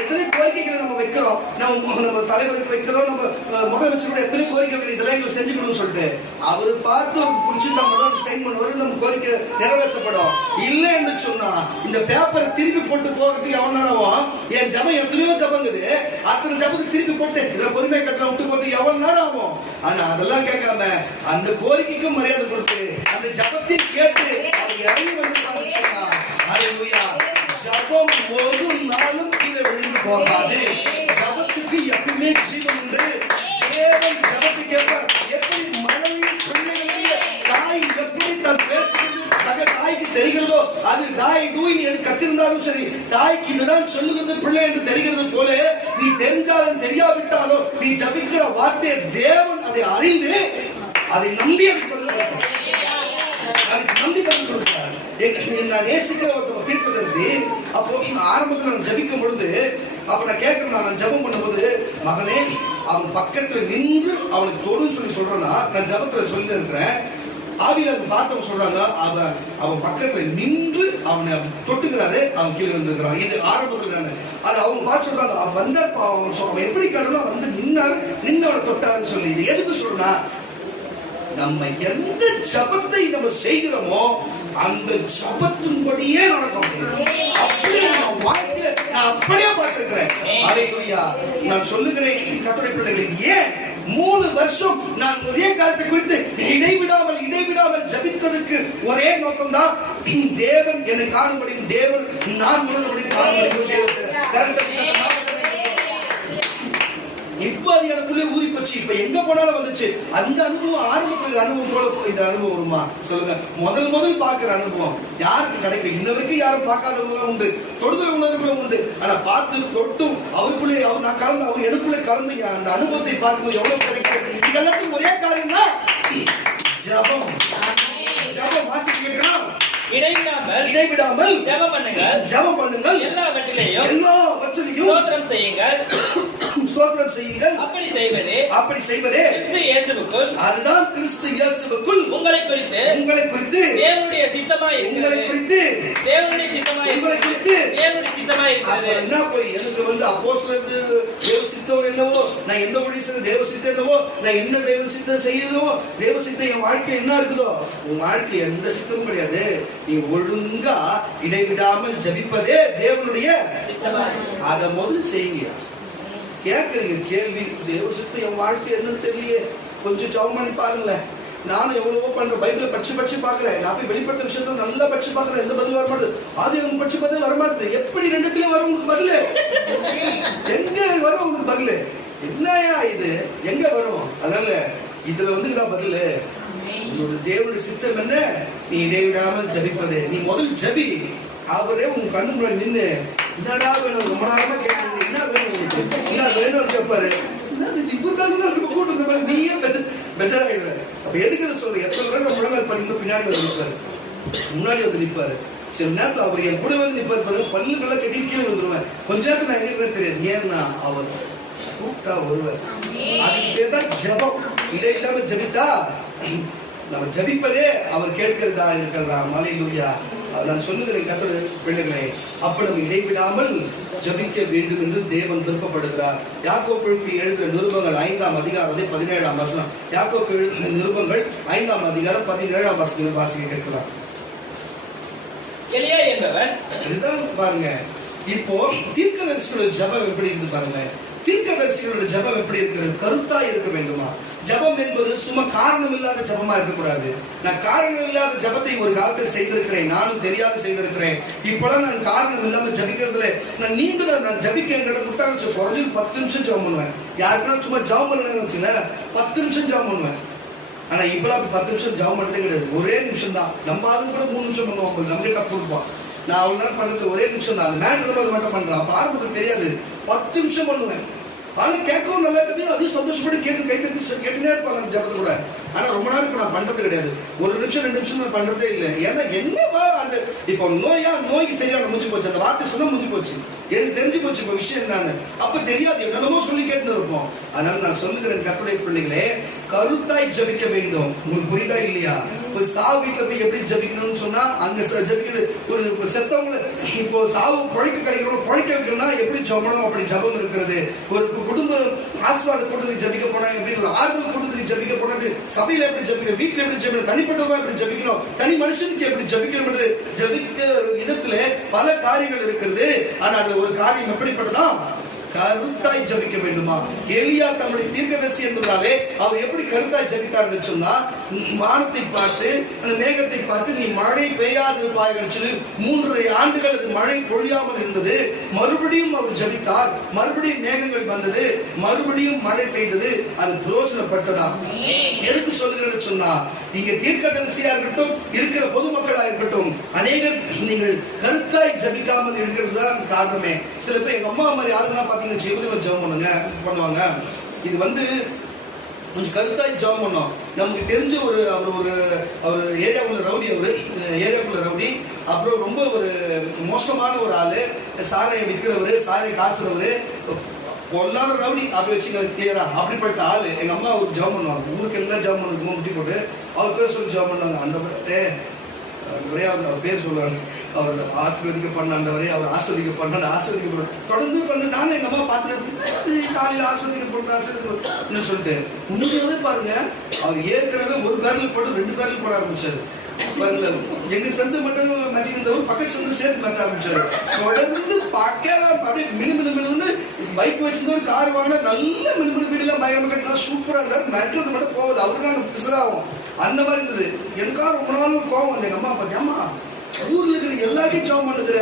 எத்தனை கோரிக்கைகளை நம்ம வைக்கிறோம், நம்ம தலைவருக்கு வைக்கிறோம், நம்ம முதலமைச்சர் எத்தனை கோரிக்கை வைக்கிறோம், இதெல்லாம் எங்களுக்கு செஞ்சு கொடுன்னு சொல்லிட்டு அவர் பார்த்து பிடிச்சிருந்தா மட்டும் சைன் பண்ணுவாரு, நம்ம கோரிக்கை நிறைவேற்றப்படும். இல்லைன்னு சொன்னா இந்த பேப்பரை திருப்பி போட்டு போகிறதுக்கு எவ்வளவு நேரம்? என் ஜபம் எத்தனையோ ஜபங்குது, அத்தனை ஜபத்துக்கு திருப்பி போட்டு இதுல பொறுமை கட்டலாம் விட்டு போட்டு எவ்வளவு நேரம் ஆகும். ஆனா அதெல்லாம் கேட்காம அந்த கோரிக்கைக்கும் மரியாதை கொடுத்து அந்த ஜபத்தையும் கேட்டு அவர் இறங்கி வந்துட்டான்னு சொன்னா ஹல்லேலூயா. ஜபம் ஒரு நாளும் கீழே விழுந்து போகாது. ஜபத்துக்கு எப்பவுமே ஜீவன் உண்டு. தேவன் ஜபத்தை கேட்பார். எப்படி மனைவி பிள்ளைகளுடைய தாய் எப்படி தான் பேசுகிறது தாய்க்கு தெரிகிறதோ அது தாய் தூய் எது கத்திருந்தாலும் சரி தாய்க்கு இதுதான் சொல்லுகிறது பிள்ளை என்று தெரிகிறது போல நீ தெரிஞ்சாலும் தெரியாவிட்டாலும் நீ ஜபிக்கிற வார்த்தையை தேவன் அதை அறிந்து அதை நம்பி அதுக்கு நம்பி பதில் கொடுக்கிறார். நான் நேசிக்கிற ஒரு தீர்க்கதரிசி அப்போ ஆரம்பத்தில் நான் ஜபிக்கும் பொழுது அப்ப நான் கேட்கிறேன், நான் ஜபம் பண்ணும்போது மகனே அவன் பக்கத்துல நின்று அவனுக்கு தொடுன்னு சொல்லி சொல்றேன்னா நான் ஜபத்துல சொல்லி இருக்கிறேன். ஆவியில பார்த்தவங்க சொல்றாங்க அவன் பக்கத்துல நின்று அவனை தொட்டுக்கிறாரு, அவன் கீழே விழுந்துக்கிறான். இது ஆரம்பத்துல நான் அது அவங்க பார்த்து சொல்றாங்க அவன் வந்தப்ப அவன் எப்படி கேட்டாலும் வந்து நின்று அவனை தொட்டாருன்னு சொல்லி. இது எதுக்கு சொல்றா, நம்ம எந்த ஜபத்தை நம்ம செய்கிறோமோ அந்த ஜபத்தின்படியே நடக்கும். அப்படியே நம்ம வாழ்க்கையில நான் அப்படியே பார்த்திருக்கிறேன். ஹல்லேலூயா. நான் சொல்லுகிறேன் கர்த்தருடைய பிள்ளைகளுக்கு, ஏன் 3 வருஷம் நான் ஒரே காரியத்தை குறித்து இடைவிடாமல் ஜபித்ததுக்கு ஒரே நோக்கம் தான், தேவன் என்னை காணும்படி, தேவன் நான் உணரும்படி காணும்படி. இப்ப அது எனக்குள்ளே ஊறி போச்சு. இப்ப எங்க போனாலும் வந்துச்சு. அந்த அனுபவம் ஆரம்பத்தில் அனுபவம் போல இந்த அனுபவம் வருமா சொல்லுங்க? முதல் பார்க்கிற அனுபவம் யாருக்கு கிடைக்கும்? இன்ன வரைக்கும் யாரும் பார்க்காதவங்களும் உண்டு, தொடுதல் உணர்வுகளும் உண்டு. ஆனா பார்த்து தொட்டும் அவருக்குள்ளே நான் கலந்து அவர் எனக்குள்ளே கலந்து அந்த அனுபவத்தை பார்க்கும்போது எவ்வளவு கிடைக்கும். இது எல்லாத்தையும் ஒரே காரியம் தான், ஜபம். ஜபம் வாசிக்க கேட்கலாம். இடைவிடாமல் ஜெபம் பண்ணுங்கள். எல்லாவற்றிலையும் ஸ்தோத்திரம் செய்யுங்கள். அப்படி செய்வதே அதுதான் கிறிஸ்து இயேசுவுக்குள் உங்களை குறித்து தேவனுடைய சித்தமாய் என்ன போய் எனக்கு வந்து அப்போஸ்தலர் தேவ சித்தம் என்னவோ, நான் எந்த வழி செய்ய தேவ சித்தம் என்னவோ, நான் என்ன தேவ சித்தம் செய்யணுமோ, தேவ சித்தம் என் வாழ்க்கை என்ன இருக்குதோ, உன் வாழ்க்கை எந்த சித்தமும் கிடையாது. நீ ஒழுங்கா இடைவிடாமல் ஜபிப்பதே தேவனுடைய அத முதல்ல செய்யுங்க. கேட்கறீங்க கேள்வி, தேவ சித்தம் என் வாழ்க்கை என்னன்னு தெரியலையே, கொஞ்சம் ஜெபம் பண்ணி பாருங்களேன். நானும் எவ்வளவோ பண்றேன், பைபிளை படிச்சு பாக்குறேன். நான் போய் வெளிப்பட்ட விஷயத்த நல்லா படிச்சு பாக்குறேன், எந்த பதில் வரமாட்டேது. அது எனக்கு படிச்சு பார்த்தா வரமாட்டேது. எப்படி ரெண்டுத்துலயும் வரும் உங்களுக்கு பதில்? எங்க வரும் உங்களுக்கு பதில்? என்னையா இது எங்க வரும்? அதனால இதுல வந்துதான் பதில். உன்னோட தேவனுடைய சித்தம் என்ன? நீ இடைவிடாமல் ஜபிப்பதே. நீ முதல் ஜபி. அவரே உன் கண்ணு முன்னாடி நின்று என்னடா வேணும், ரொம்ப நேரமா கேட்குறது, என்ன வேணும் உங்களுக்கு, என்ன வேணும்னு கேட்பாரு. கூட்டு நீயே பெஜராயிடுவ. அப்ப எதுக்கு இதை சொல்ற? எத்தனை பேர் முழங்கால் பண்ணி பின்னாடி வந்து நிற்பாரு, முன்னாடி வந்து நிற்பாரு. சில நேரத்தில் அவர் என் கூட வந்து நிற்பாரு, பல்லுக்கெல்லாம் கட்டி கீழே வந்துருவேன். கொஞ்ச நேரத்தில் நான் எங்க இருக்கிறது தெரியாது. ஏன்னா அவர் கூப்பிட்டா வருவார். அதுக்கு பேர் தான் ஜபம். இடையில்லாம ஜபித்தா நம்ம ஜபிப்பதே அவர் கேட்கிறதா இருக்கிறதா. ஹல்லேலூயா. நான் சொல்லுகிறேன் கர்த்தருடைய பிள்ளைகளே, அப்ப நம்ம இடைவிடாமல் ஜபிக்க வேண்டும் என்று தேவன் விருப்பப்படுகிறார். யாக்கோபுக்கு எழுதிய நிருபங்கள் 5ஆம் அதிகாரம் 17ஆம் வசனம். யாக்கோபு எழுதிய நிருபங்கள் 5ஆம் அதிகாரம் 17ஆம் வசனம் வாசிக்க கேட்கலாம். எலியா என்பவன் இதுதான் பாருங்க. இப்போ தீர்க்கதரிசிகளோட ஜபம் எப்படி இருக்குது பாருங்க. தீர்க்கதரிசிகளோட ஜபம் எப்படி இருக்கிறது? கருத்தா இருக்க வேண்டுமா? ஜபம் என்பது சும்மா காரணம் இல்லாத ஜபமா இருக்கக்கூடாது. நான் காரணம் இல்லாத ஜபத்தை ஒரு காலத்தில் செய்திருக்கிறேன், நானும் தெரியாத செய்திருக்கிறேன். இப்பெல்லாம் நான் காரணம் இல்லாம ஜபிக்கிறதுல நான் ஜபிக்க என்கிட்ட கொடுத்தாங்க குறைஞ்சது 10 நிமிஷம் ஜபம் பண்ணுவேன். யாருக்குன்னா சும்மா ஜபம் பண்ணணும்னு வச்சுங்களேன், 10 நிமிஷம் ஜபம் பண்ணுவேன். ஆனா இப்பெல்லாம் 10 நிமிஷம் ஜபம் பண்ணதே கிடையாது, ஒரே நிமிஷம் தான். நம்ம ஆளும் கூட 3 நிமிஷம் பண்ணுவோம், நம்ம கிட்ட கொடுப்போம். நான் அவ்வளவு நேரம் பண்றது ஒரே நிமிஷம் தான். அந்த மேட்டர் மட்டும் பண்றேன். அப்ப ஆரம்பத்துக்கு தெரியாது, 10 நிமிஷம் பண்ணுவேன். ஆனா கேட்கவும் நல்லா இருக்குது, அதையும் சந்தோஷப்பட்டு கேட்டுனே இருப்பாங்க அந்த ஜபத்தை கூட. ஆனா ரொம்ப நேரம் இப்ப நான் பண்றது கிடையாது. 1 நிமிஷம் 2 நிமிஷம் நான் பண்றதே இல்லை. ஏன்னா என்னவா அந்த இப்போ நோய்க்கு சரியான முடிஞ்சு போச்சு. அந்த வார்த்தை சொன்னா முடிஞ்சு போச்சு, எனக்கு தெரிஞ்சு போச்சு இப்ப விஷயம் என்னன்னு. அப்ப தெரியாது, என்னென்னமோ சொல்லி கேட்டு இருப்போம். அதனால நான் சொல்லுகிறேன் கர்த்தருடைய பிள்ளைகளே, கருத்தாய் ஜபிக்க வேண்டும். உங்களுக்கு புரியுதா இல்லையா? இப்போ சாவு வீட்டுல போய் எப்படி ஜபிக்கணும்னு சொன்னா அங்க ஜபிக்குது. ஒரு செத்தவங்களை இப்போ சாவு பழைக்க கிடைக்கிறோம், பழைக்க வைக்கணும்னா எப்படி ஜபணும், அப்படி ஜபம் இருக்கிறது. ஒரு குடும்ப ஆசீர்வாதம் கொடுத்து ஜபிக்க போனா எப்படி, ஆறுதல் கொடுத்து ஜபிக்க போனது, சபையில எப்படி ஜபிக்கணும், வீட்டுல எப்படி ஜபிக்கணும், தனிப்பட்டவா எப்படி ஜபிக்கணும், தனி மனுஷனுக்கு எப்படி ஜபிக்கணும் என்று ஜபிக்க இடத்துல பல காரியங்கள் இருக்கிறது. ஆனா அது ஒரு காரியம் எப்படிப்பட்டதா? கருத்தாய் ஜபிக்க வேண்டுமா? எலியா தம்முடைய தீர்க்கதரிசியை என்பதாலே அவர் எப்படி கருத்தாய் ஜெபித்தார் சொன்னா, வானத்தை பார்த்து அந்த மேகத்தை பார்த்து நீ மழை பெய்யாதிருப்பாய் என்று சொல்லி 3.5 ஆண்டுகள் அது மழை பொழியாமல் இருந்தது. மறுபடியும் அவர் ஜெபித்தார், மறுபடியும் மேகங்கள் வந்தது, மறுபடியும் மழை பெய்தது. அது பிரயோஜனப்பட்டதா? எதுக்கு சொல்லுகிறேன்னு சொன்னா, இங்க தீர்க்கதரிசியா இருக்கட்டும், இருக்கிற பொதுமக்களா இருக்கட்டும், அநேகர் நீங்கள் கருத்தாய் ஜெபிக்காமல் இருக்கிறது தான் காரணமே. சில பேர் எங்க அம்மா மாதிரி யாருன்னா பாத்தீங்கன்னா ஜெபம் பண்ணுவாங்க. இது கொஞ்சம் கருத்தாய் ஜெபம் பண்ணோம். நமக்கு தெரிஞ்ச அவர் ஏரியாவுள்ள ரவுடி, அப்புறம் ரொம்ப ஒரு மோசமான ஒரு ஆளு, சாரையை விற்கிறவரு, சாரையை காசுறவரு, பொல்லாத ரவுடி அப்படி வச்சுங்க கிளியரா. அப்படிப்பட்ட ஆளு எங்க அம்மா ஒரு ஜெபம் பண்ணுவாங்க. ஊருக்கு எல்லாம் ஜெபம் பண்ணுறது முட்டி போட்டு அவர் பேர் சொல்லி ஜெபம் பண்ணுவாங்க. ஆண்டவரே அவர் பேர் சொல்லுவாங்க, அவர் ஆசீர்வதிக்க பண்ண ஆண்டவரே, அவர் ஆசீர்வதிக்க தொடர்ந்து பண்ண. நானும் எங்க அம்மா பார்த்துட்டு காலையில் ஆசீர்வதிக்க சொல்லிட்டு உண்மையாவே பாருங்க, அவர் ஏற்கனவே ஒரு பேரல் போட்டு 2 பேரல் போட ஆரம்பிச்சாரு. எங்க சந்து மட்டும் மதிக்கிறவர் பக்கத்து சந்து சேர்த்து மாற்ற ஆரம்பிச்சாரு. தொடர்ந்து பார்க்க அப்படியே மினு பைக் வச்சிருந்தவர் கார் வாங்கினா நல்ல மினு வீடுலாம் பயங்கரமா கட்டினா சூப்பரா இருந்தாரு. நட்டுறது மட்டும் போகுது, அவருக்கு நாங்கள் பிசராகும் அந்த மாதிரி இருந்தது. எனக்காக ரொம்ப நாள் ஒரு கோவம் வந்து எங்க அம்மா பார்த்து, அம்மா ஊர்ல இருக்கிற எல்லாத்தையும் ஜெபம் பண்ணுகிற,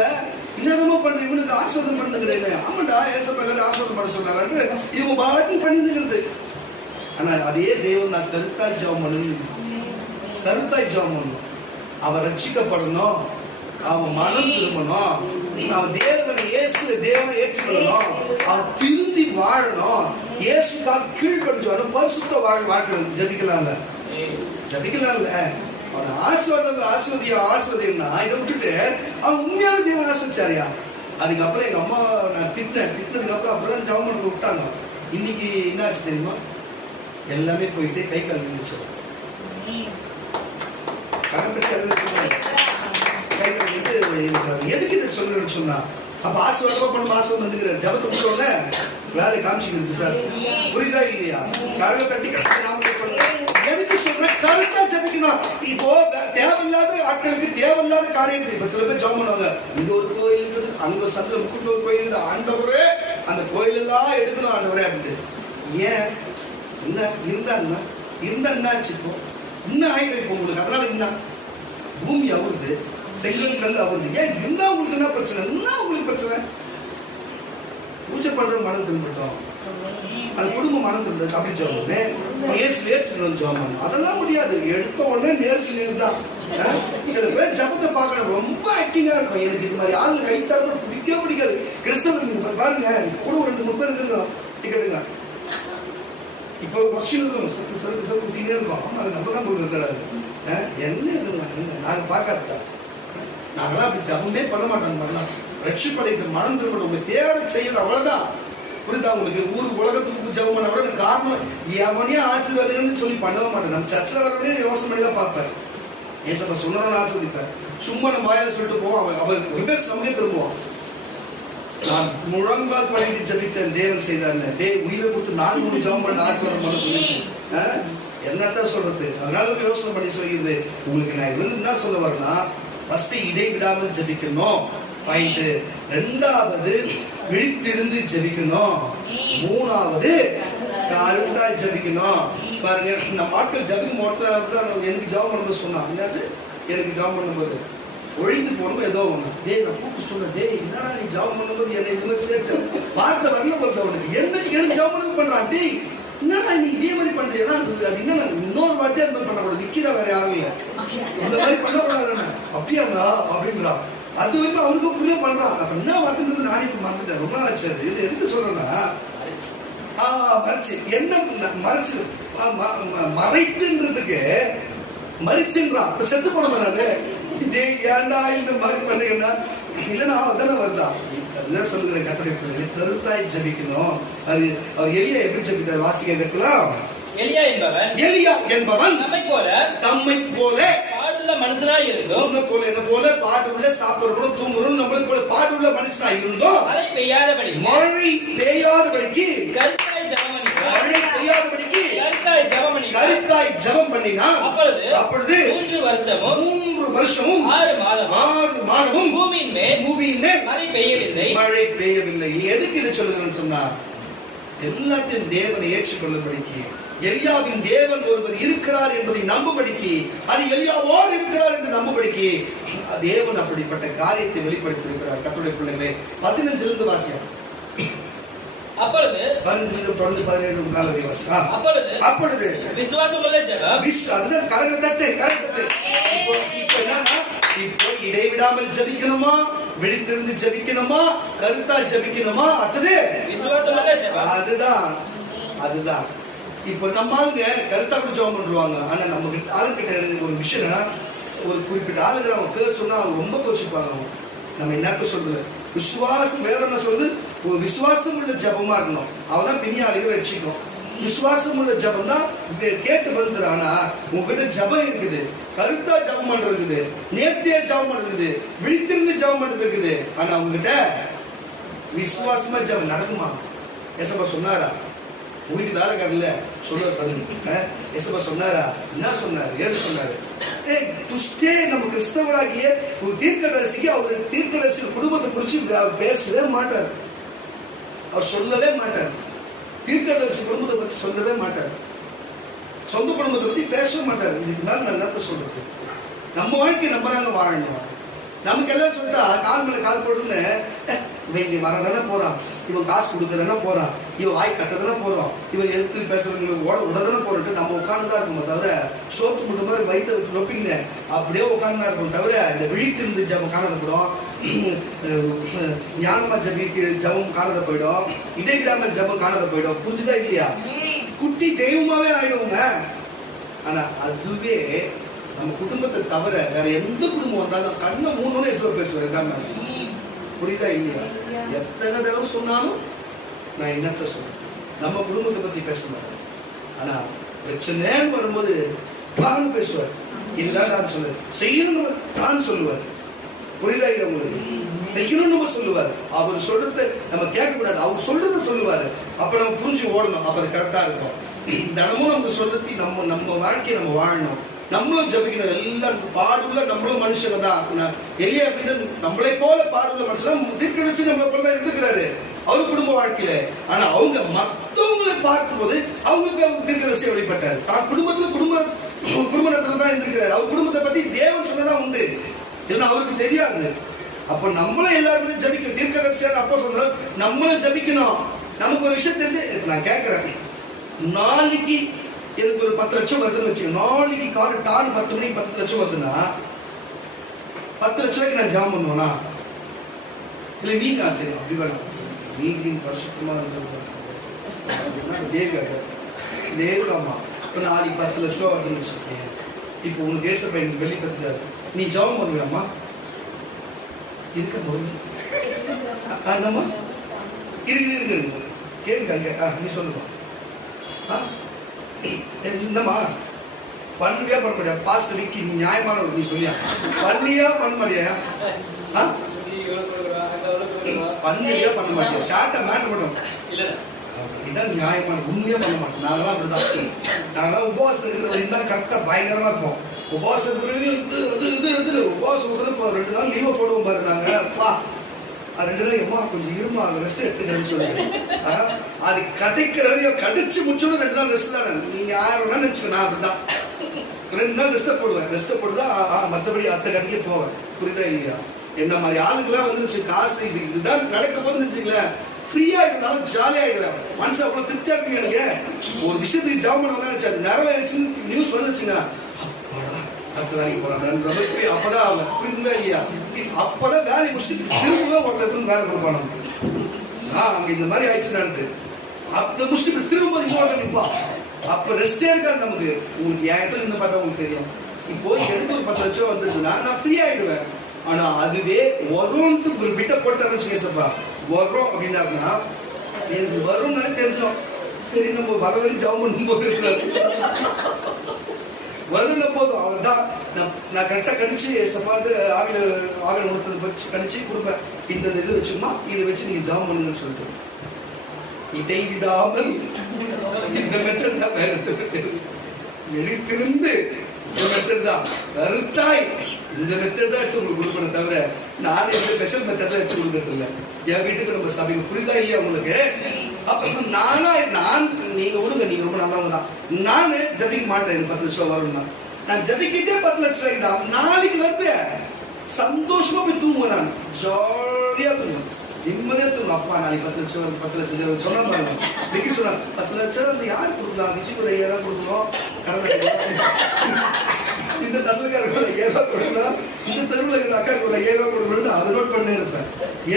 என்னென்னமோ பண்ற, இவனுக்கு ஆசீர்வாதம் பண்ணுகிறேன்னு. ஆமாண்டா ஏசப்பா எல்லாரும் ஆசீர்வாதம் பண்ண சொன்னாரு, இவங்க பாட்டும் பண்ணிருக்கிறது. ஆனா அதே தேவன் நான் கருத்தாய் ஜெபம் பண்ணணும், அவன் ரட்சிக்கப்படணும், அவன் மனம் திரும்பணும், அவன் தேவனை ஏற்றுக்கொள்ளணும், அவன் திருந்தி வாழணும், இயேசுக்காக கீழ்படிச்சு வரணும், பரிசுத்த வாழ்க்கை ஜபிக்கலாம்ல. அவன் ஆசீர்வாதம்னா இதை விட்டுட்டு அவன் உண்மையான தேவன் ஆசீர்வதிச்சாரியா. அதுக்கப்புறம் எங்க அம்மா நான் திட்டினதுக்கு அப்புறம் ஜெபம் பண்ண விட்டாங்க. இன்னைக்கு என்ன ஆச்சு தெரியுமா? எல்லாமே போயிட்டு கை கால் விழுந்துச்சு. எதுக்கு இதை சொல்லுன்னு சொன்னா, அப்ப ஆசீர்வாதமா பண்ணும், ஆசீர்வாதம் வந்துக்கிறார். ஜபத்தை முடிச்சோடனே வேலை காமிச்சுக்கிறது பிசாசு. புரியுதா இல்லையா? கரக தட்டி எதுக்கு சொல்ற? கருத்தா ஜபிக்கணும். இப்போ தேவையில்லாத ஆட்களுக்கு தேவையில்லாத காரியத்தை இப்ப சில பேர் ஜெபம் பண்ணுவாங்க. இங்க ஒரு கோயில் இருக்குது, அங்க ஒரு சந்திர முக்குண்டு ஒரு கோயில் இருக்குது, ஆண்டவரே அந்த கோயில் எல்லாம் எடுக்கணும் ஆண்டவரே அப்படின்னு. ஏன் இருந்தா என்னாச்சு? இப்போ இன்னும் ஆயிடும் இப்போ உங்களுக்கு. அதனால என்ன பூமி அவருது, செங்கல் கல் அவருது. ஏன் என்ன உங்களுக்கு என்ன பிரச்சனை? என்ன உங்களுக்கு பிரச்சனை? பூஜை பண்ற மனம் திரும்பட்டும், அது குடும்ப மனம் திரும்ப அப்படி ஜெபம் ஜெபம் அதெல்லாம் முடியாது. எடுத்த உடனே நேர் தான். சில பேர் ஜபத்தை பார்க்கணும், ரொம்ப ஆக்டிங்கா இருக்கும். எனக்கு இது மாதிரி ஆளு கைத்தாலும் பிடிக்காது. கிறிஸ்தவன் நீங்க பாருங்க, கூட ஒரு 2-3 பேர் இருக்குங்க டிக்கெட்டுங்க. இப்போ கொஸ்டின் இருக்கும், சருக்கு தீனே இருக்கும். ஆமா நம்ம தான் போகுது இருக்காது. என்ன இதுங்க நாங்க பார்க்காதா? நாங்களாம் அப்படி ஜபமே பண்ண மாட்டோம். பண்ணலாம் ரட்சிப்படைக்கு மனம் திரும்ப உங்க தேட செய்யணும், அவ்வளவுதான். புரியுதா உங்களுக்கு? உலகத்துக்கு ஜெபம் பண்ண விட காரணம் எவனையே ஆசீர்வாதம்னு சொல்லி பண்ணவே மாட்டேன். நம்ம சர்ச்சில் வரவே யோசனை பண்ணி தான் பார்ப்பேன். ஏசப்பா சொன்னதான் ஆசீர்வதிப்பேன். சும்மா நம்ம வாயில சொல்லிட்டு போவோம், அவன் ரிவர்ஸ் நமக்கே திரும்புவான். நான் முழங்கால் பண்ணிட்டு ஜபித்தேன், தேவன் செய்தார். உயிரை கொடுத்து 4 ஜெபம் பண்ண ஆசீர்வாதம் பண்ண சொல்லி என்னத்தான் சொல்றது? அதனால யோசனை பண்ணி சொல்லிடுது. உங்களுக்கு நான் இதுல என்ன சொல்ல வரேன்னா, ஃபர்ஸ்ட் இடைவிடாமல் ஜபிக்கணும், பாயிண்ட். 2வது விழித்திருந்து ஜபிக்கணும், 3வது கருத்தாய் ஜபிக்கணும். பாருங்க, நம்ம ஆட்கள் ஜபிக்கும் எனக்கு ஜபம் பண்ணும்போது சொன்னான், எனக்கு ஜபம் பண்ணும்போது ஒழிந்து போனோம் ஏதோ ஒண்ணு. நான் கூப்பிட்டு சொன்னேன், என்னடா நீ ஜபம் பண்ணும்போது என்னை இதுமாதிரி சேர்ச்ச வார்த்தை வரல பொறுத்தவனுக்கு எனக்கு ஜபம் பண்றான். என்னடா நீ இதே மாதிரி பண்றீங்கன்னா அது என்ன இன்னொரு வார்த்தையா அது மாதிரி பண்ணக்கூடாது, நிக்கிறா வேற யாரும் இல்லை, அந்த மாதிரி பண்ணக்கூடாது. அப்படியாண்ணா அப்படின்றா. அது வரைக்கும் அவனுக்கு புரிய பண்றான். அப்ப என்ன வார்த்தைன்றது நானே இப்ப மறந்துட்டேன், ரொம்ப நாள் ஆச்சு. இது எதுக்கு சொல்றேன்னா, மறைச்சு என்ன மறைச்சு மறைத்துன்றதுக்கு மறிச்சுன்றான். அப்ப செத்து போனோம் நானு. ஏன்டா இந்த மாதிரி பண்ணீங்கன்னா இல்லைன்னா அதானே வருதா? அதுதான் சொல்லுகிறேன். கர்த்தருடைய பிள்ளைகளே, கருத்தாய் ஜபிக்கணும். அது அவர் எலியா எப்படி ஜபித்தார்? வாசிக்க கேட்கலாம். எலியா என்பவன் தம்மை போல பாடுள்ள மனுஷனாய் இருந்தோம். உன்னை போல என்ன போல பாடுள்ள சாப்பிடுறோம் தூங்குறோம். நம்மளை போல பாடுள்ள மனுஷனாய் இருந்தோம். மழை பெய்யாதபடிக்கு கருத்தாய் ஜெபம் பண்ணினா அப்பொழுது 3 வருஷமும் 6 மாதமும் பூமியின் மேல் மழை பெய்யவில்லை. எதுக்கு இதை சொல்லுகிறேன்னு சொன்னா, எல்லாத்தையும் தேவனை ஏற்றுக்கொள்ளும்படிக்கு எலியாவின் தேவன் ஒருவர் இருக்கிறார் என்பதை நம்பும்படிக்கு, அது எலியாவோடு இருக்கிறார் என்று நம்பும்படிக்கு தேவன் அப்படிப்பட்ட காரியத்தை வெளிப்படுத்தி இருக்கிறார். கர்த்தருடைய பிள்ளைகளே, 15 இருந்து வாசியா. அப்பொழுது 15 தொடர்ந்து 17 மேல வாசி. அப்பொழுது விசுவாசமுள்ள ஜனம், அதுதான் கரங்களை தட்டு, கரங்களை தட்டு. இப்போ என்னன்னா, இப்போ இடைவிடாமல் ஜெபிக்கணுமா, விழித்திருந்து ஜெபிக்கணுமா, கருத்தா ஜெபிக்கணுமா, அடுத்தது விசுவாசமுள்ள ஜனம். அதுதான் இப்போ நம்ம ஆளுங்க கருத்தா கூட ஜெபம் பண்ணுவாங்க. ஆனா நம்ம ஆளுங்கிட்ட ஒரு விஷயம் என்னன்னா, ஒரு குறிப்பிட்ட ஆளுங்க அவங்க பேர் சொன்னா அவங்க ரொம்ப கோச்சிப்பாங்க. அவங்க நம்ம என்னத்த சொல்றது, விசுவாசம் வேற என்ன சொல்றது, ஒரு விசுவாசம் உள்ள ஜபமா இருக்கணும். அவதான் பின்னியாளிகளை ரட்சிக்கும். விசுவாசம் உள்ள ஜபம் தான் கேட்டு வந்துரு. ஆனா உங்ககிட்ட ஜபம் இருக்குது, கருத்தா ஜபம் பண்றது இருக்குது, நேர்த்தியா ஜபம் பண்றது இருக்குது, விழித்திருந்து ஜபம் பண்றது இருக்குது. ஆனா உங்ககிட்ட விசுவாசமா ஜபம் நடக்குமா? ஏசப்பா சொன்னாரா? வீட்டு வேலைக்காரல சொல்ல ஏசப்பா சொன்னாரா? என்ன சொன்னாரு? ஏது சொன்னாரு? துஷ்டே நம்ம கிறிஸ்தவராகிய ஒரு தீர்க்கதரிசிக்கு அவர் தீர்க்கதரிசி குடும்பத்தை குறிச்சு பேசவே மாட்டார். அவர் சொல்லவே மாட்டார். தீர்க்கதரிசி குடும்பத்தை பத்தி சொல்லவே மாட்டார். சொந்த குடும்பத்தை பத்தி பேசவே மாட்டார். இதுக்கு மேல நான் என்னத்த சொல்றது? நம்ம வாழ்க்கை நம்பறாங்க வாழணும். நமக்கு எல்லாம் சொல்லிட்டா கால் மேல கால் போட்டுன்னு, இவன் வரதானே போறான், இவன் காசு கொடுக்கறதானே போறான், இவன் வாய் கட்டதானே போறோம், இவன் எதிர்த்து பேசுறவங்களுக்கு விடதானே போறோம். நம்ம உட்காந்துதான் இருக்கணும் தவிர, சோத்து முட்டு மாதிரி வயிற்று வச்சு நொப்பிங்க அப்படியே உட்காந்துதான் இருக்கணும் தவிர, இந்த விழித்திருந்து ஜபம் காணாதப்படும், ஞானமா ஜபம் காணாத போயிடும், இடைவிடாம ஜபம் காணாத போயிடும். புரிஞ்சுதா இல்லையா? குட்டி தெய்வமாவே ஆயிடுவோங்க. ஆனா அதுவே நம்ம குடும்பத்தை தவிர வேற எந்த குடும்பம் வந்தாலும் கண்ணை மூணு எசுவர் பேசுவார். இதான் புரியுதா இல்லையா? எத்தனை தடவை சொன்னாலும் நான் என்னத்த சொல்றேன், நம்ம குடும்பத்தை பத்தி பேச மாட்டேன். ஆனா பிரச்சனைன்னு வரும்போது தான் பேசுவார். இதுதான் நான் சொல்லுவேன், செய்யணும் தான் சொல்லுவார். புரியுதா இல்லையா உங்களுக்கு? செய்யணும்னு சொல்லுவார். அவர் சொல்றத நம்ம கேட்க கூடாது, அவர் சொல்றத சொல்லுவாரு. அப்ப நம்ம புரிஞ்சு ஓடணும். அப்ப அது கரெக்டா இருக்கும். தினமும் நமக்கு சொல்றது நம்ம வாழ்க்கையை நம்ம வாழணும். நம்மளும் ஜபிக்கணும். எல்லாருக்கும் பாடுள்ள நம்மளும் மனுஷங்க தான். எலியா அப்படிதான் நம்மளை போல பாடுள்ள மனுஷன். தீர்க்கதரிசி நம்மளை போல தான் இருந்துக்கிறாரு அவரு குடும்ப வாழ்க்கையில. ஆனா அவங்க மற்றவங்களை பார்க்கும்போது அவங்களுக்கு அவங்க தீர்க்கதரிசி வெளிப்பட்டாரு. தான் குடும்பத்துல குடும்ப நடத்துல தான் இருந்துக்கிறாரு. அவர் குடும்பத்தை பத்தி தேவன் சொன்னதான் உண்டு, இல்லைன்னா அவருக்கு தெரியாது. அப்ப நம்மளும் எல்லாருமே ஜபிக்கணும். தீர்க்கதரிசியான அப்பா சொல்ற நம்மளும் ஜபிக்கணும். நமக்கு ஒரு விஷயம் தெரிஞ்சு நான் கேட்கிறேன், நாளைக்கு எனக்கு ஒரு 10 லட்சம் வருதுன்னு வச்சுக்கோங்க. நாளைக்கு காலை டான் 10 மணிக்கு 10 லட்சம் வருதுன்னா 10 லட்சம் ரூபாய்க்கு நான் ஜாம் பண்ணுவேனா? இல்லை நீங்க சரி அப்படி வேணாம், நீங்க பரிசுத்தமா இருந்தது தேவராமா. இப்போ நாளைக்கு 10 லட்சம் ரூபா வருதுன்னு வச்சுக்கேன். இப்போ உனக்கு ஏசப்பா எனக்கு வெளி பத்திதாரு, நீ ஜாம் பண்ணுவியாம்மா? இருக்க போது என்னம்மா இருக்கு கேளுங்க. நீ சொல்லுமா? என்னம்மா பண்ணியா பண்ண முடியாது? பாஸ்டர் விக்கி நீ நியாயமான நீ சொல்லியா பண்ணியா பண்ண முடியா? பண்ணியா பண்ண மாட்டியா? ஷார்ட்டா மேட்டர் பண்ணும். இதான் நியாயமான உண்மையா பண்ண மாட்டோம். நாங்களாம் அப்படிதான். நாங்களாம் உபவாசம் இருக்கிறது கரெக்டா பயங்கரமா இருப்போம். உபவாசம் இருக்கிறது உபவாசம் 2 நாள் லீவ போடுவோம் பாரு. நாங்க 2 நாள் எம்மா கொஞ்சம் இருமா ரெஸ்ட் எடுத்துக்கன்னு சொல்லுங்க. அது கடைக்கிறதையும் கடிச்சு முடிச்சோன்னு 2 நாள் ரெஸ்ட் தானே. நீங்க 1000 நாள் நினைச்சுக்க. நான் அப்படிதான் 2 நாள் ரெஸ்ட்டை போடுவேன். ரெஸ்ட்டை போட்டுதான் மற்றபடி அத்தை கடைக்கே போவேன். புரியுதா இல்லையா? என்ன மாதிரி ஆளுங்கெல்லாம் வந்துருச்சு காசு இதுதான் நடக்க போதுன்னு வச்சுங்களேன். ஃப்ரீயா இருந்தாலும் ஜாலியா ஆயிடுவேன். மனுஷன் அவ்வளவு திருப்தியா இருக்கு. எனக்கு ஒரு விஷயத்துக்கு ஜாப் பண்ண நினைச்சு அது நிறைவேறுச்சுன்னு நியூஸ் வந்துச்சுங்க. அடுத்த வேலைக்கு போறாங்க அப்பதான் ஆகல. புரியுதுங்களா இல்லையா? அப்பதான் வேலையை முடிச்சுட்டு திரும்பவும் ஒருத்தருக்கு வேலை கொடுப்பாங்க. அங்க இந்த மாதிரி ஆயிடுச்சுன்னு அப்ப முடிச்சுட்டு திரும்ப இன்னொரு நிற்பா. அப்ப ரெஸ்டே இருக்காது நமக்கு. உங்களுக்கு என் இடத்துல இருந்து பார்த்தா உங்களுக்கு தெரியும். இப்போ எனக்கு ஒரு 10 லட்சம் வந்துச்சுன்னா நான் ஃப்ரீ ஆயிடுவேன். ஆனா அதுவே வரும்னு ஒரு பிட்ட போட்டு கேசப்பா வரும் அப்படின்னா எனக்கு வரும்னாலே தெரிஞ்சிடும். சரி நம்ம வரவரையும் ஜாப் பண்ணும் போது வரும்ன போதும் அவர்தான். நான் கரெக்டா கணிச்சு சப்பாட்டு ஆவில உணர்த்தது வச்சு கணிச்சு கொடுப்பேன். இந்த இது வச்சுமா இதை வச்சு நீங்க ஜாப் பண்ணுங்கன்னு சொல்லிட்டு இடைவிடாமல் இந்த மெத்தட் தான் எழுத்திருந்து இந்த மெத்தட் தான் கருத்தாய் இந்த மெத்தட் தான் எடுத்து உங்களுக்கு கொடுக்கணும் தவிர நான் எந்த ஸ்பெஷல் மெத்தட்ல எடுத்து கொடுக்கறது இல்லை. என் வீட்டுக்கு நம்ம சபைக்கு புரிதா இல்லையா உங்களுக்கு? அப்ப நான் நீங்க விடுங்க, நீங்க ரொம்ப நல்லவங்க தான். நானு ஜபிக்க மாட்டேன், எனக்கு 10 லட்சம் வரும்னா. நான் ஜபிக்கிட்டே 10 லட்சம் ரூபாய்க்கு தான் நாளைக்கு வந்து சந்தோஷமா போய் தூங்குவேன். நான் ஜாலியா தூங்குவேன், நிம்மதியா தூங்கும். அப்பா நாளைக்கு 10 லட்சம் வரும், 10 லட்சம் சொன்னா பாருங்க. இன்னைக்கு சொன்னாங்க 10 லட்சம் வந்து யாருக்கு கொடுக்கலாம், விஜய்க்கு ஒரு 5000 கொடுக்கணும், இந்த தமிழ்காரங்க 5000 கொடுக்கணும், இந்த தெருவில் இருக்கிற அக்காவுக்கு ஒரு 5000 கொடுக்கணும்னு அதை நோட் பண்ணே இருப்பேன்.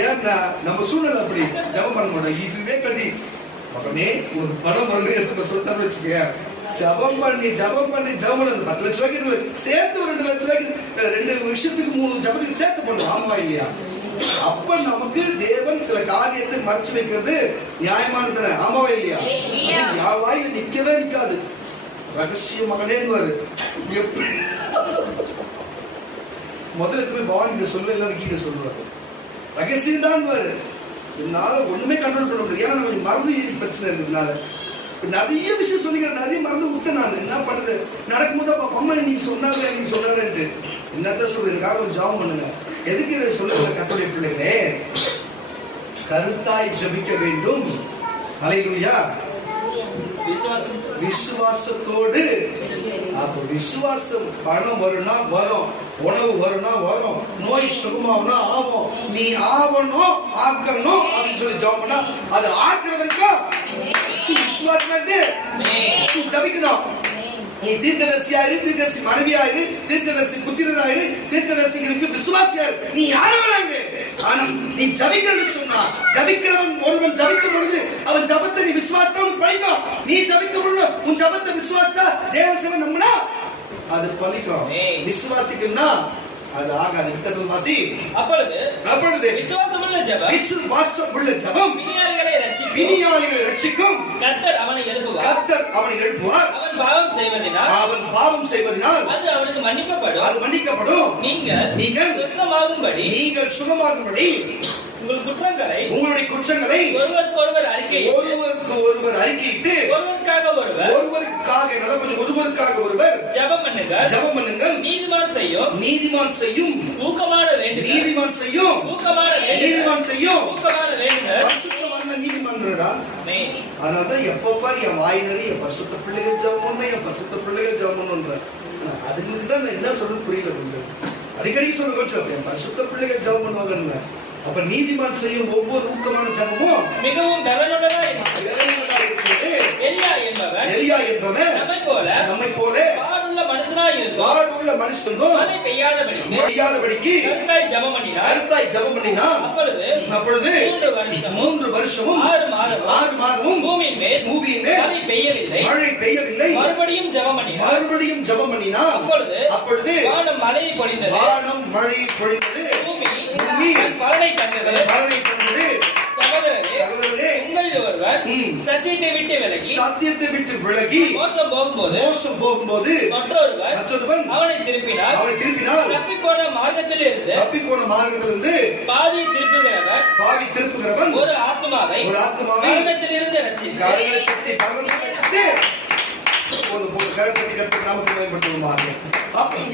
ஏன்னா நம்ம சூழ்நிலை அப்படி. ஜபம் பண்ண மாட்டோம், இதுவே கட்டி உடனே ஒரு பணம் வந்து சொல்லிட்டான்னு வச்சுக்க. ஜபம் பண்ணி 10 லட்ச ரூபாய்க்கு சேர்த்து ஒரு 2 லட்ச ரூபாய்க்கு 2 விஷயத்துக்கு 3 ஜபத்துக்கு சேர்த்து பண்ணுவோம். ஆமா இல்லையா? அப்ப நமக்கு தேவன் சில காரியத்தை மறைச்சு வைக்கிறது நியாயமானது. ஆமாவா இல்லையா? யாவாயில் நிக்கவே நிக்காது. ரகசிய மகனேன்னு எப்படி முதல்ல போய் பவான் கிட்ட சொல்ல, இல்ல கிட்ட சொல்லுவாரு. ரகசியம் தான் என்னால ஒண்ணுமே கண்ட்ரோல் பண்ண முடியாது. ஏன்னா நமக்கு மறந்து பிரச்சனை இருக்கிறதுனால நிறைய விஷயம் சொல்லிக்கிறேன், நிறைய மறந்து விட்டேன். நான் என்ன பண்றது, நடக்கும்போது அம்மா நீங்க சொன்னாரு என்னத்த சொல்றது, எனக்காக ஒரு ஜாபம் பண்ணுங்க. எதுக்கு இதை சொல்லுங்க கர்த்தருடைய பிள்ளைகளே? கருத்தாய் ஜெபிக்க வேண்டும். ஹல்லேலூயா. விசுவாசத்தோடு. அப்ப விசுவாசம், பணம் வரும்னா வரும், உணவு வரும்னா வரும், நோய் சுகமாகும்னா ஆகும். நீ ஆகணும், ஆக்கணும் அப்படின்னு சொல்லி ஜெபம் பண்ணா அது ஆக்குற வரைக்கும் விசுவாசம் ஜபிக்கணும். நீ தீர்க்கதரிசியாயிரு, தீர்க்கதரிசி மனைவியாயிரு, தீர்க்கதரிசி புத்திரனாயிரு, தீர்க்கதரிசிகளுக்கு விசுவாசியாயிரு, நீ யாரவனாயிரு. ஆனா நீ ஜபிக்கிறன்னு சொன்னா, ஜபிக்கிறவன் ஒருவன் ஜபிக்கும் பொழுது அவன் ஜபத்தை நீ விசுவாசத்தோடு பழிக்கும். நீ ஜபிக்கும் பொழுது உன் ஜபத்தை விசுவாசா தேவன் சிவன் நம்பினா அது பழிக்கும். விசுவாசிக்குன்னா அது ஆகாது. விட்டது வாசி. அப்பொழுது விசுவாசமுள்ள ஜெபம் வினியாளிகளை ரட்சிக்கும். கர்த்தர் அவனை எழுப்புவார். அவன் பாவம் செய்வதினால் அது அவனுக்கு மன்னிக்கப்படும். நீங்கள் சுகமாகும்படி உங்களுடைய குற்றங்களை ஒருவருக்கு அறிக்கையிட்டு ஒருவருக்காக ஒருவர் ஜெபம் பண்ணுங்கள். நீதிமான் செய்யும் ஊக்கமான நீதிமன்றடா. அதனாலதான் எப்ப பாரு என் வாய் நிறைய பரிசுத்த பிள்ளைகள் ஜெபம் பண்ண அதுக்கு தான் நான் என்ன சொல்றது புரியல. அடிக்கடி சொல்ல கொஞ்சம் பரிசுத்த பிள்ளைகள் ஜெபம் பண்ணுவாங்க. அப்ப நீதிமான் செய்யும் ஒவ்வொரு ஊக்கமான ஜெபமும் மிகவும் பலனுள்ளதா இருக்கிறது. எலியா என்பவன் நம்மை போல பாடுள்ள மனுஷனும் மழை பெய்யாதபடிக்கு கருத்தாய் ஜெபம் பண்ணினான். அப்பொழுது 3 வருஷமும் 6 மாதமும் பூமியின் மேல் மழை பெய்யவில்லை. மறுபடியும் ஜெபம் பண்ணினான். அப்பொழுது வானம் மழை பொழிந்தது. பூமி பலனை தந்தது. சகோதரரே, உங்களில் ஒருவர் சத்தியத்தை விட்டு விலகி மோசம் போகும்போது மற்றொருவன் அவனை திருப்பினால் தப்பிப்போன மார்க்கத்திலிருந்து பாவி திருப்புகிறவன் ஒரு ஆத்துமாவை மரணத்திலிருந்து ரட்சித்து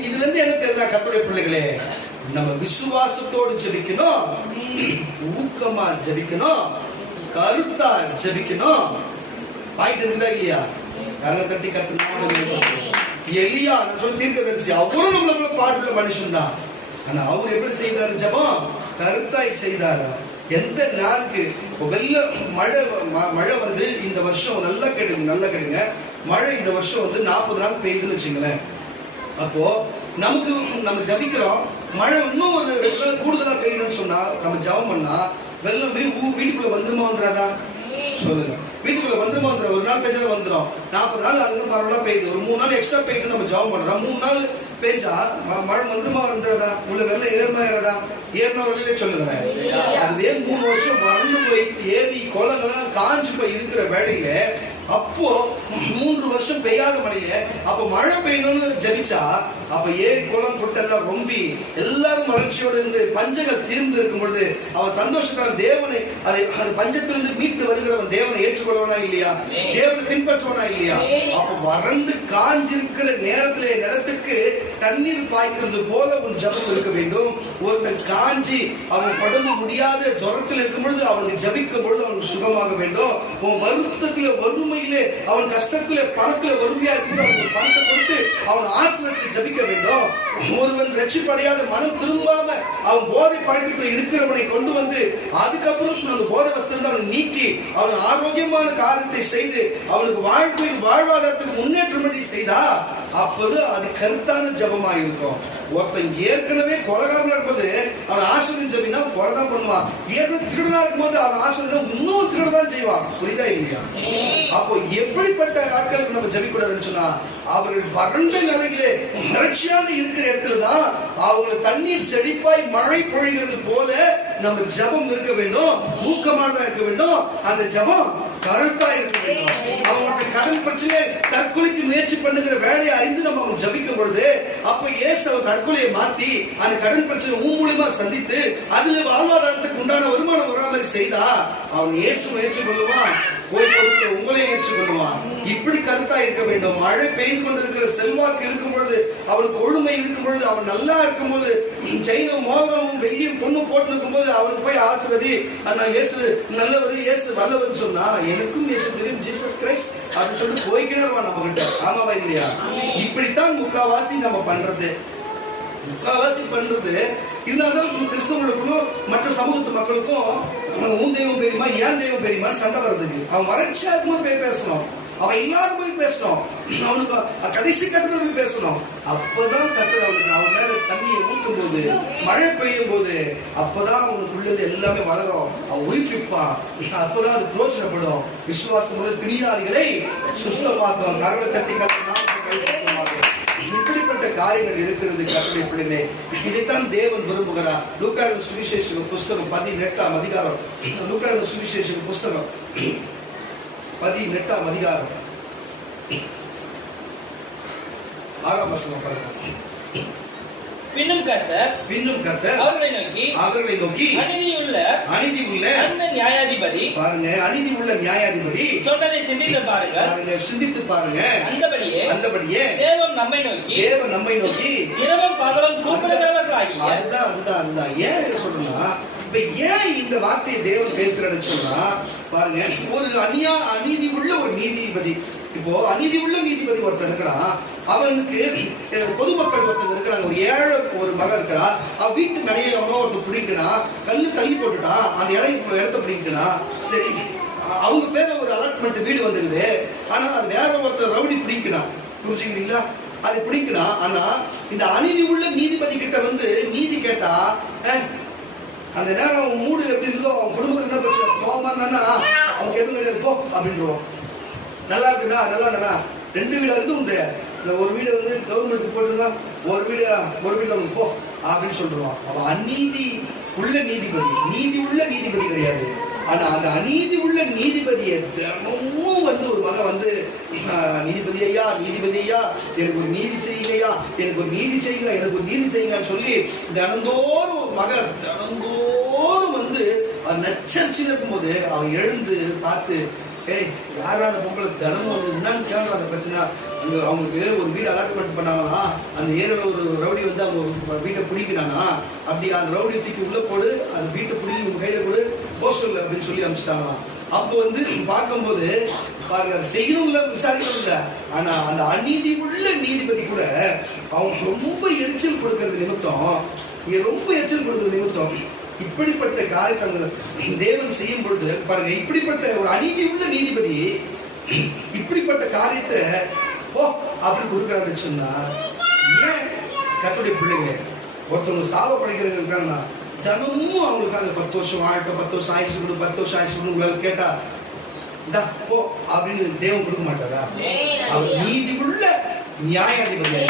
இதுல இருந்து என்ன தெரியுதா கர்த்தருடைய பிள்ளைகளே? நம்ம விசுவாசத்தோடு ஜெபிக்கணும், ஊக்கமா ஜெபிக்கணும், கருத்தா ஜெபிக்கணும். பாயிண்ட் இருந்தா இல்லையா? கரங்களை தட்டி கர்த்தர். எலியா நான் சொல்ல தீர்க்கதரிசி, அவரும் நம்மள பாடுள்ள மனுஷன் தான். ஆனா அவர் எப்படி செய்தாரு ஜெபம்? கருத்தாய் செய்தாரு. எந்த நாளுக்கு மழை வந்து இந்த வருஷம் நல்லா கேடுங்க மழை இந்த வருஷம் வந்து 40 நாள் பெய்யுதுன்னு வச்சுங்களேன். அப்போ நம்ம ஜபிக்கிறோம், மழை இன்னும் ஒரு 2 நாள் கூடுதலா பெய்யணும்னு சொன்னா நம்ம ஜபம் பண்ணா வெள்ளம் வீட்டுக்குள்ள வந்துருமா? சொல்லுங்க, வீட்டுக்குள்ள வந்துருமா? ஒரு நாள் பெய்ஞ்சாலும் வந்துடும். 40 நாள் அதுக்கு பரவலா பெய்யுது. ஒரு 3 நாள் எக்ஸ்ட்ரா பெய்யுது நம்ம ஜபம் பண்றோம். 3 நாள் பெய்ஞ்சா மழை வந்துருமா? உள்ள வெள்ளம் ஏறினா வழியிலே சொல்லுங்க. அதுவே 3 வருஷம் வறண்டு போய் ஏரி குளங்கள்லாம் காஞ்சு போய் இருக்கிற வேலையில அப்போ 3 வருஷம் பெய்யாத மழையில அப்ப மழை பெய்யணும்னு ஜபிச்சா அப்ப ஏரி குளம் குட்டெல்லாம் ரொம்பி எல்லாரும் வளர்ச்சியோடு இருந்து பஞ்சங்கள் தீர்ந்து இருக்கும் பொழுது அவன் சந்தோஷத்தான தேவனை அது பஞ்சத்திலிருந்து மீட்டு வருகிறவன் தேவனை ஏற்றுக்கொள்வனா இல்லையா? தேவனை பின்பற்றுவனா இல்லையா? அப்ப வறண்டு காஞ்சிருக்கிற நேரத்திலே நிலத்துக்கு தண்ணீர் பாய்க்கிறது போல உன் ஜபம் இருக்க வேண்டும். ஒருத்தன் காஞ்சி அவன் படம்பு முடியாத ஜுரத்தில் இருக்கும் பொழுது அவனுக்கு ஜபிக்கும் பொழுது அவனுக்கு சுகமாக வேண்டும். உன் வருத்தத்திலே வறுமையிலே அவன் கஷ்டத்திலே பணத்திலே வறுமையா இருக்கும் அவனுக்கு பணத்தை கொடுத்து அவன் ஆசீர்வதித்து ஜபிக்க வேண்டும். ஒருவன் ரட்சிப்படையாத மனம் திரும்பாம அவன் போதை பழக்கத்தில் இருக்கிறவனை கொண்டு வந்து அதுக்கப்புறம் அந்த போதை வசதிலிருந்து அவனை நீக்கி அவன் ஆரோக்கியமான காரியத்தை செய்து அவனுக்கு வாழ்வாதாரத்துக்கு முன்னேற்றப்படி செய்தா அப்போது அது கருத்தான ஜபமா இருக்கும். ஒருத்தன் ஏற்கனவே கொலைகாரனா இருக்கும்போது அவன் ஆசிரியர் ஜபினா கொலைதான் பண்ணுவான். ஏற்கனவே திருடனா இருக்கும்போது அவன் ஆசிரியர் இன்னும் திருடதான் செய்வான். புரியுதா இல்லையா? அப்போ எப்படிப்பட்ட ஆட்களுக்கு நம்ம ஜபிக்கூடாதுன்னு சொன்னா அவர்கள் வறண்ட நிலையிலே வறட்சியான இருக்கிற இடத்துலதான் அவங்க தண்ணீர் செழிப்பாய் மழை பொழிகிறது போல நம்ம ஜபம் இருக்க வேண்டும். ஊக்கமானதா இருக்க வேண்டும். அந்த ஜபம் கருத்தா இருக்க வேண்டும். அவங்களோட கடன் பிரச்சனை தற்கொலைக்கு முயற்சி பண்ணுகிற வேலையை அறிந்து நம்ம அவன் ஜபிக்கும் பொழுது அப்ப இயேசு அவன் தற்கொலையை மாத்தி அந்த கடன் பிரச்சனை மூலியமா சந்தித்து அதுல வாழ்வாதாரத்துக்கு உண்டான வருமானம் வராமல் செய்தா அவன் இயேசு முயற்சி பண்ணுவான். போய் கொடுக்க உங்களையும் ஏற்றுக்கொள்வான். இப்படி கருத்தா இருக்க வேண்டும். மழை பெய்து கொண்டிருக்கிற செல்வாக்கு இருக்கும் பொழுது அவனுக்கு ஒழுமை இருக்கும் பொழுது அவன் நல்லா இருக்கும் போது ஜெயினும் மோதிரமும் வெள்ளியும் பொண்ணும் போட்டு இருக்கும் போது அவனுக்கு போய் ஆசிர்வதி நான் இயேசு நல்லவர் இயேசு வல்லவர் சொன்னா எனக்கும் இயேசு தெரியும் ஜீசஸ் கிரைஸ்ட் அப்படின்னு சொல்லிட்டு போய்க்கினர்வான் நம்ம கிட்ட. ஆமாவா இல்லையா? இப்படித்தான் முக்காவாசி நம்ம பண்றது. முக்காவாசி பண்றது இதனால்தான் கிறிஸ்தவர்களுக்கும் மற்ற சமூகத்து மக்களுக்கும் உன் தெய்வம் பெரியமா ஏன் தெய்வம் பெரியமான்னு சண்டை வர்றதுக்கு. அவன் வறட்சியா போய் பேசணும். அவன் எல்லாரும் போய் பேசணும். அவனுக்கு கடைசி கட்டத்தில் போய் பேசணும். அப்பதான் கட்டது அவனுக்கு அவன் மேல தண்ணியை ஊற்றும் போது மழை பெய்யும் போது அப்பதான் அவனுக்கு உள்ளது எல்லாமே வளரும். அவன் உயிர்ப்பிப்பான். அப்பதான் அது பிரோஜனப்படும். விசுவாசமுள்ள பிணியாளிகளை சுஸ்தமாக்கும். கரவை தட்டி கைப்பற்றுமாக இப்படிப்பட்ட காரியங்கள் இருக்கிறது. கர்த்தருடைய பிள்ளைகளே, இதைத்தான் தேவன் விரும்புகிறார். லூக்கா எழுதின சுவிசேஷ புஸ்தகம் 18ஆம் அதிகாரம். லூக்கா எழுதின சுவிசேஷ புஸ்தகம் 18ஆம் அதிகாரம் 6ஆம் வசனம் பாருங்க. பின்னும் கர்த்தர் அவர்களை நோக்கி அநீதி உள்ள அந்த நியாயாதிபதி பாருங்க, அநீதி உள்ள நியாயாதிபதி சொன்னதை சிந்தித்து பாருங்க. அந்தபடியே தேவன் நம்மை நோக்கி இரவும் பகலும் கூப்பிடுகிறவர்களாகிய அதுதான் ஏன் சொல்றேன்னா இப்ப ஏன் இந்த வார்த்தையை தேவன் பேசுறன்னு சொன்னா பாருங்க, ஒரு அநீதி உள்ள ஒரு நீதிபதி. இப்போ அநீதி உள்ள நீதிபதி ஒருத்தர் இருக்கிறான். அவனுக்கு பொதுமக்கள் ஒருத்தர் இருக்கிறாங்க. ஒரு ஏழை ஒரு மகன் இருக்கிறா. அவ வீட்டு நடைய எவனோ ஒருத்தர் பிடிக்கனா கல்லு தள்ளி போட்டுட்டான். அந்த இடத்த பிடிக்கனா சரி அவங்க பேர்ல ஒரு அலாட்மெண்ட் வீடு வந்துருது. ஆனா அது வேற ஒருத்தர் ரவுடி பிடிக்கணும். புரிஞ்சுக்கிறீங்களா? அது பிடிக்கணும். ஆனா இந்த அநீதி உள்ள நீதிபதி கிட்ட வந்து நீதி கேட்டா அந்த நேரம் அவன் மூடு எப்படி இருந்தோ அவன் குடும்பத்தில் என்ன பிரச்சனை கோபமா இருந்தானா அவனுக்கு எதுவும் கிடையாது போ அப்படின்றோம். நல்லா இருக்குதா நல்லா 2 வீடு இருக்குது உண்டு. இந்த ஒரு வீடு வந்து கவர்மெண்ட்டுக்கு போட்டுருந்தா ஒரு வீடு அவனுக்கு போ அப்படின்னு சொல்லிடுவான். அவன் அநீதி உள்ள நீதிபதி. நீதி உள்ள நீதிபதி கிடையாது. ஆனா அந்த அநீதி உள்ள நீதிபதியை தினமும் வந்து ஒரு மகன் வந்து நீதிபதி ஐயா எனக்கு ஒரு நீதி செய்யுங்கய்யா எனக்கு ஒரு நீதி செய்யுங்கன்னு சொல்லி தினந்தோறும் ஒரு மகன் தினந்தோறும் வந்து நச்சரிச்சு இருக்கும் போது அவன் எழுந்து பார்த்து யாரான பொங்கலுக்கு தினமும் வந்து என்னன்னு கேட்கலாம். அந்த பிரச்சனை அவங்களுக்கு ஒரு வீடு அலாட்மெண்ட் பண்ணாங்கன்னா அந்த ஏரியாவில் ஒரு ரவுடி வந்து அவங்க வீட்டை பிடிக்கிறானா அப்படி அந்த ரவுடி தூக்கி உள்ள போடு அந்த வீட்டை பிடிக்கி உங்க கையில கூட போஸ்டல் அப்படின்னு சொல்லி அனுப்பிச்சிட்டாங்க. அப்போ வந்து பார்க்கும்போது பாருங்க செய்யணும்ல விசாரிக்கணும் இல்லை. ஆனா அந்த அநீதி உள்ள நீதிபதி கூட அவங்க ரொம்ப எரிச்சல் கொடுக்கறது நிமித்தம் இப்படிப்பட்ட காரியத்தை தேவன் செய்யும் பொழுது பாருங்க, இப்படிப்பட்ட ஒரு அநீதி உள்ள நீதிபதி இப்படிப்பட்ட காரியத்தை அப்படி கொடுக்கறாருன்னு சொன்னா ஏன் கர்த்தருடைய பிள்ளைகளே ஒருத்தவங்க சாவப்படுகிறது இருக்காங்கன்னா தினமும் அவங்களுக்காக 10 வருஷம் ஆகட்டும் 10 வருஷம் ஆயுசு கொடு 10 வருஷம் ஆயுசு கொடு உங்களுக்கு கேட்டா போ அப்படின்னு தேவன் கொடுக்க மாட்டாரா? அவர் நீதி உள்ள நியாயாதிபதி.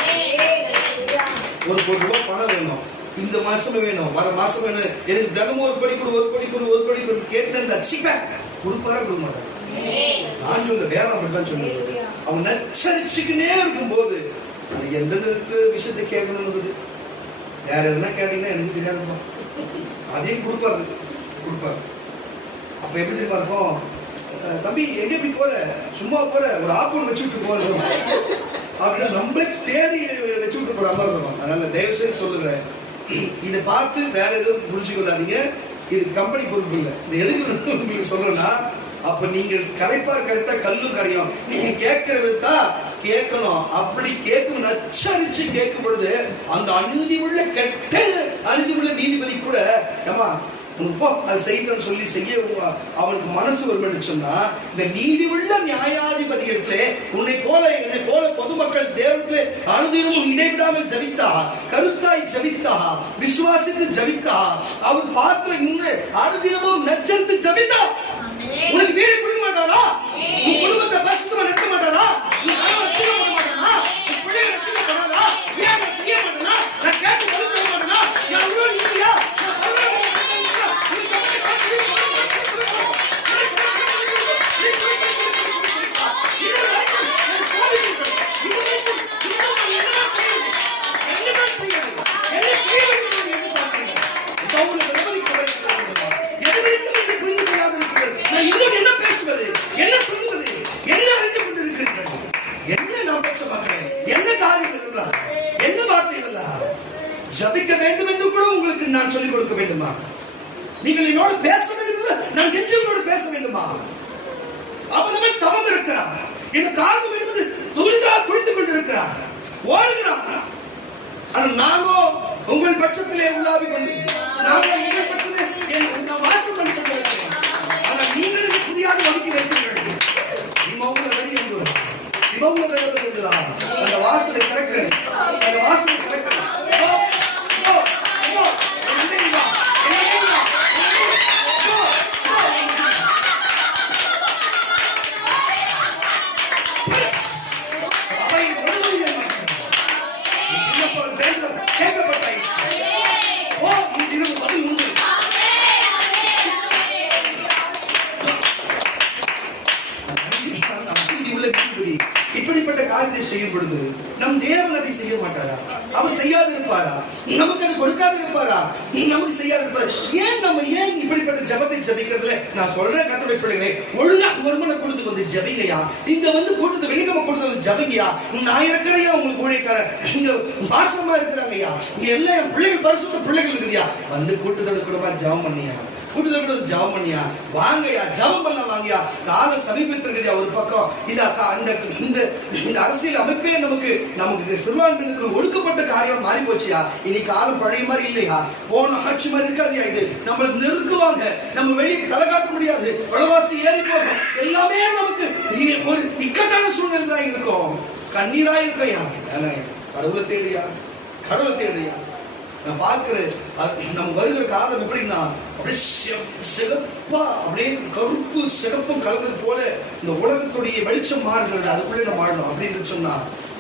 ஒரு ரூபாய் பணம் வேணும், இந்த மாசம் வேணும், வர மாசம் வேணும், எனக்கு தினமும் ஒரு படி கொடு கேட்டு அந்த கொடுப்பாரா கொடுக்க மாட்டாரு. நான் சொல்ல வேலை அப்படித்தான் சொல்லுறது. அவங்க நச்சரிச்சுக்கினே இருக்கும் போது எனக்கு எந்த விஷயத்தை கேட்கணும்னு வேற எதுனா கேட்டீங்கன்னா எனக்கு தெரியாதுப்பா, அதையும் கொடுப்பாரு. அப்ப எப்படி தெரியுமா இருக்கும், தம்பி எங்க எப்படி போற, சும்மா போற, ஒரு ஆப்பன் வச்சு விட்டு போறோம் அப்படின்னு நம்மளே தேடி வச்சு விட்டு போற மாதிரி இருக்கும். அதனால தயவு செய்து சொல்லுறேன், இதை பார்த்து வேற எதுவும் புரிஞ்சு கொள்ளாதீங்க. இது கம்பெனி பொறுப்பு இல்லை. இது எதுக்கு உங்களுக்கு சொல்றேன்னா, அப்ப நீங்கள் கரைத்தா கல்லும் கரையும். நீங்க கேட்கிற விதத்தா கேட்கணும். அப்படி கேட்கும் நச்சரிச்சு கேட்கும் பொழுது அந்த அநீதி உள்ள கெட்ட அநீதி உள்ள நீதிபதி கூட ஏமா அதை செய்யணும்னு சொல்லி செய்ய அவனுக்கு மனசு வரும் என்று சொன்னா, இந்த நீதி உள்ள நியாயாதிபதி இடத்துல என்னை போல பொதுமக்கள் தேவத்திலே அனுதினமும் இடைவிடாமல் ஜபித்தா, கருத்தாய் ஜபித்தா, விசுவாசித்து ஜபித்தா, அவர் பார்த்து இன்னும் அனுதினமும் நச்சரித்து ஜபித்தா, உனக்கு வீடு கொடுக்க மாட்டாரா, உன் குடும்பத்தை பரிசுத்தமா நடத்த மாட்டாரா, உன் கணவன் ரட்சிக்கப்பட மாட்டானா, உன் பிள்ளைகள் ரட்சிக்கப்படாதா, ஏன் நான் செய்ய மாட்டேனா, நான் கேட்டு கொடுக்க மாட்டேனா, நான் உங்களோட இல்லையா, என்ன பேசுவது, என்ன சொல்வது, என்ன அறிந்து கொண்டிருக்கிறீர்கள், என்ன நாம் பேச பார்க்கிறேன், என்ன காரியம் இதெல்லாம், என்ன வார்த்தை இதெல்லாம். ஜபிக்க வேண்டும் என்று கூட உங்களுக்கு நான் சொல்லிக் கொடுக்க வேண்டுமா? நீங்கள் என்னோடு பேச வேண்டும், நான் கெஞ்சவனோடு பேச வேண்டுமா? அவனவன் தவம் இருக்கிறான், என் காரணம் என்பது துரிதாக குளித்துக் கொண்டிருக்கிறான், ஓடுகிறான். ஆனால் நானோ உங்கள் பட்சத்திலே உலாவி கொண்டு, நானோ உங்கள் பட்சத்திலே நான் வாசம் பண்ணி கொண்டிருக்கிறேன். ஆனால் நீங்கள் புரியாது ஒதுக்கி வைத்தீர்கள். அந்த வாசலை திறக்கிறேன், அந்த வாசலை திறக்கிறேன். இப்படிப்பட்ட காரியத்தை செய்யும் பொழுது நம் தேவன் அதை செய்ய மாட்டாரா? அவர் செய்யாது இருப்பாரா? நமக்கு அது கொடுக்காது இருப்பாரா? நமக்கு செய்யாது இருப்பாரு. ஏன் இப்படிப்பட்ட ஜபத்தை ஜபிக்கிறதுல நான் சொல்றேன், கர்த்தருடைய பிள்ளைகளே, ஒழுங்கா ஒருமனை கொடுத்து வந்து ஜபிங்கயா. இங்க வந்து கூட்டத்தை வெளிக்கமா கொடுத்து வந்து ஜபிங்கயா. நான் இருக்கிறையா, உங்களுக்கு ஊழியக்காரன் இங்க பாசமா இருக்கிறாங்கய்யா, இங்க எல்லாம் என் பிள்ளைகள் பரிசுத்த பிள்ளைகள் இருக்குதியா, வந்து கூட்டத்தோட கூடமா ஜபம் பண்ணியா, கூட்டத்தோட ஜபம் பண்ணியா, வாங்கயா, ஜபம் பண்ண வாங்கயா. கால சமீபத்திற்குதியா ஒரு பக்கம் இந்த அரசியல் அமைப்பே நமக்கு சிறுபான்மையினருக்கு ஒடுக்கப்பட்ட காரியம் மாறி போச்சியா. இனி காலம் பழைய மாதிரி இல்லையா, போன ஆட்சி மாதிரி இருக்காதியா. இது நம்மளுக்கு நெருக்குவாங்க, நம்ம வெளியே தலை காட்ட முடியாது, விலைவாசி ஏறி போகும், எல்லாமே நமக்கு ஒரு இக்கட்டான சூழ்நிலை தான் இருக்கும், கண்ணீரா இருக்கையா. கடவுளை தேடியா. நான் பார்க்கிறேன், நம்ம வருகிற காலம் எப்படின்னா அப்படியே சிகப்பா, அப்படியே கருப்பு சிகப்பும் கலந்தது போல இந்த உலகத்துடைய வெளிச்சம் மாறுகிறது. அதுக்குள்ளே நம்ம வாழணும் அப்படின்னு சொன்னா,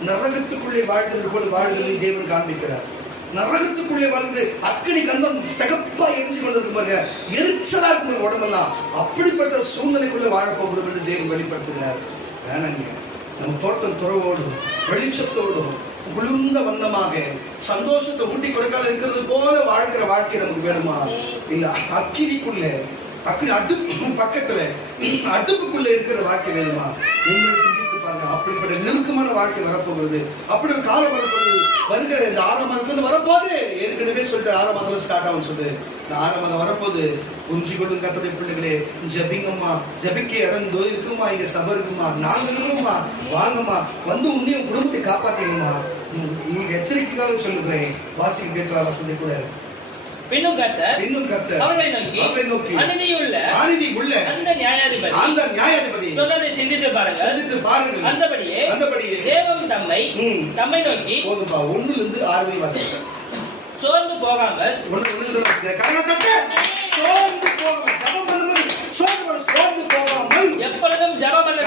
நரகத்துக்குள்ளே வாழ்கிறது போல வாழ்கிறதை தேவன் காண்பிக்கிறார். நரகத்துக்குள்ளே வாழ்ந்து அக்கடி கண்டம் சிகப்பா எரிஞ்சு கொண்டிருக்கும், எரிச்சலா இருக்கும் உடம்பெல்லாம். அப்படிப்பட்ட சூழ்நிலைக்குள்ளே வாழப்போகிறோம் என்று தேவன் வெளிப்படுத்துகிறார். வேணாங்க, நம்ம தோட்டம் துறவோடும் வெளிச்சத்தோடும் குளிர்ந்த வண்ணமாக சந்தோஷத்தை ஊட்டி கொடுக்காத இருக்கிறது போல வாழ்க்கிற வாழ்க்கை நமக்கு வேணுமா? இல்ல அடுப்பு பக்கத்துல அடுப்புக்குள்ள இருக்கிற வாழ்க்கை வேணுமா? நீங்களே சிந்தித்து பாருங்க. அப்படிப்பட்ட நெருக்கமான வாழ்க்கை வரப்போகிறது. அப்படி ஒரு காலம் வரப்போகுது. வருகிற இந்த 6ஆம் மாதத்துல வரப்போது, ஏற்கனவே சொல்லிட்டு 6ஆம் மாதத்துல ஸ்டார்ட் ஆகும் சொல்லு. இந்த 6ஆம் மாதம் வரப்போது. புரிஞ்சு கொள்ளும் கர்த்தருடைய பிள்ளைகளே, ஜபிங்கம்மா, ஜபிக்க இடம் இருக்குமா, இங்க சபை இருக்குமா, நாங்க இருக்குமா, வாங்கம்மா, வந்து உன்னையும் குடும்பத்தை காப்பாத்தீங்கம்மா. உங்களுக்கு எச்சரிக்கைக்காக சொல்லுகிறேன். வாசிக்க கேட்கலாம் வசதி கூட. பின்னும் கர்த்தர் அவர்களை நோக்கி அநீதி உள்ள அந்த நியாயாதிபதி சொன்னதை சிந்தித்து பாருங்கள். அந்தபடியே தேவன் தம்மை நோக்கி போதும்பா 1 லிருந்து 6 வரை வாசிங்க. சோர்ந்து போகாமல் சோர்ந்து போகாமல் எப்பொழுதும் ஜெபம் பண்ண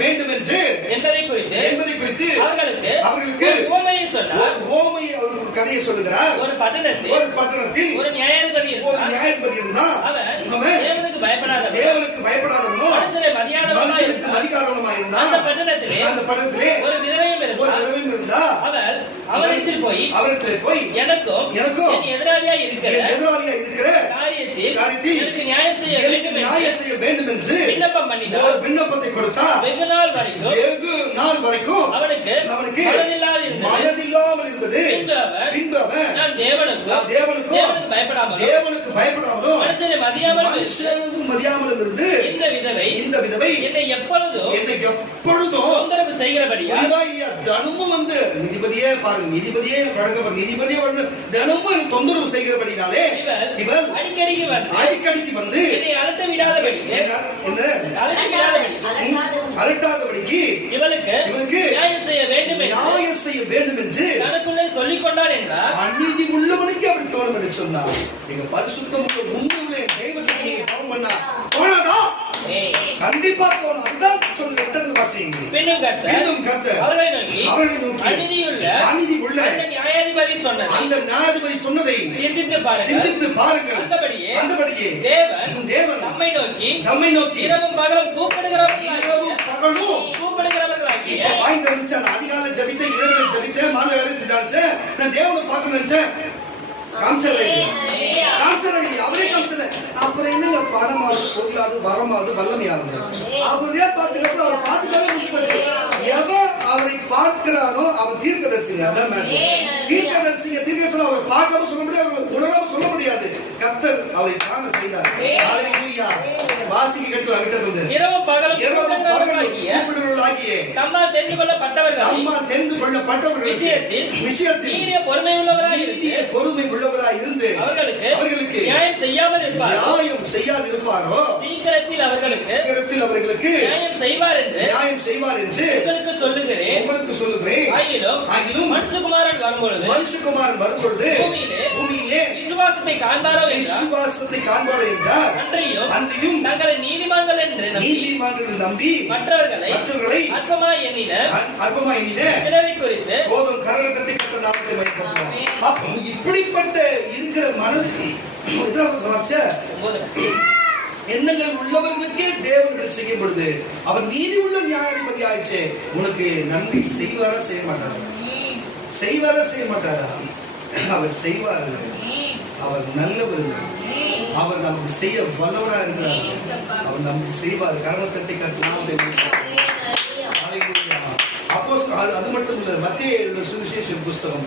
வேண்டும் என்று என்பதை குறித்து அவர்களுக்கு உவமையை சொன்னார். ஒரு கதையை சொல்லுகிறார். ஒரு பட்டணத்தில் ஒரு நியாயாதிபதி இருந்தார். அவன் தேவனுக்கு பயப்படாதவனோ மனுஷனுக்கு மதிக்காதவனுமா இருந்தா அந்த பட்டணத்திலே ஒரு விதவையும் இருந்தா அவரிடத்தில் போய் எனக்கும் எதிராளியா இருக்கிற காரியத்தில் எனக்கு நியாயம் செய்ய வேண்டும் என்று விண்ணப்பத்தை கொடுத்தா வெகு நாள் வரைக்கும் அவனுக்கு மனதில்லாமல் இருந்தது. பின்பு அவன் நான் தேவனுக்கு பயப்படாமலும் மதியாமலும் இருந்து இந்த விதவை என்னை எப்பொழுதும் தொந்தரவு செய்கிறபடியா தினமும் வந்து நீதிபதியே பாருங்க, நீதிபதியே தினமும் தொந்தரவு செய்கிறபடினாலே இவள் அடிக்கடிக்கு வந்து அலட்டாதபடிக்கு இவளுக்கு நியாயம் செய்ய வேண்டும் என்று தனக்குள்ளே சொல்லிக் கொண்டார் என்றார். அநீதி உள்ளவனுக்கு அப்படி தோணும் என்று சொன்னார். எங்க பரிசுத்தம் உண்மையுள்ள தெய்வத்துக்கு நீங்க ஜெபம் பண்ணா தோணாதா? கண்டிப்பா தோணும். அதுதான் சொல்லுங்க. பின்னும் கர்த்தர் அவர்களை நோக்கி அநீதி உள்ள அந்த நியாயாதிபதி சொன்னதை சிந்தித்து பாருங்கள். அந்தபடியே தேவன் நம்மை நோக்கி இரவும் பகலும் கூப்பிடுகிறவர்களாகிய அதிகாலை ஜெபித்தேன், இரவு ஜெபித்தேன், மாலை வேலை ஜெபித்தேன், நான் தேவனை பார்க்க நினைச்சேன். அவரே காமிச்சல. அப்புறம் என்னங்க பணமாவது பொருளாது வரமாவது வல்லமையாவது அவரே பார்த்துக்கப்புறம் அவர் பார்த்துட்டாலே முடிச்சு போச்சு. எவன் அவரை பார்க்கிறானோ அவன் தீர்க்கதரிசிங்க. அதான் தீர்க்கதரிசிங்க அவர் பார்க்காம சொல்ல முடியாது, அவர் உணராம சொல்ல முடியாது. கர்த்தர் அவரை காண செய்தார். வாசிக்கு கட்டு அவிட்டது இரவும் பகலும் கூப்பிடுவர்களாகிய தம்மால் தெரிந்து கொள்ளப்பட்டவர்கள் விஷயத்தில் பொறுமை உள்ளவராய் இருந்து அவர்களுக்கு நியாயம் செய்யாதிருப்பாரோ சீக்கிரத்தில் அவர்களுக்கு நியாயம் செய்வார் என்று உங்களுக்கு சொல்லுகிறேன். ஆகிலும் மனுஷகுமாரன் வரும்பொழுது பூமியிலே விசுவாசத்தை காண்பாரோ என்றார். அன்றையும் தங்களை நீதிமான்கள் என்று நம்பி மற்றவர்களை அற்பமாய் எண்ணின சிலரை குறித்து போதும் கரங்களை தட்டி கர்த்தர் நாமத்தை மகிமைப்படுத்துவோம். அப்போ இப்படிப்பட்ட இருக்கிற மனது எண்ணங்கள் உள்ளவர்களுக்கே தேவன் செய்யும் பொழுது அவர் நீதி உள்ள நியாயாதிபதி ஆயிடுச்சு. உனக்கு நன்மை செய்வாரா செய்ய மாட்டாரா? அவர் செய்வார். அவர் நல்லவர். அவர் நமக்கு செய்ய வல்லவரா இருக்கிறார். அவர் நமக்கு செய்வார். கரங்களை தட்டி கர்த்தர் நாமத்தை மகிமைப்படுத்துவோம். அது மட்டும் இல்ல. மத்தேயு சுவிசேஷ புஸ்தகம்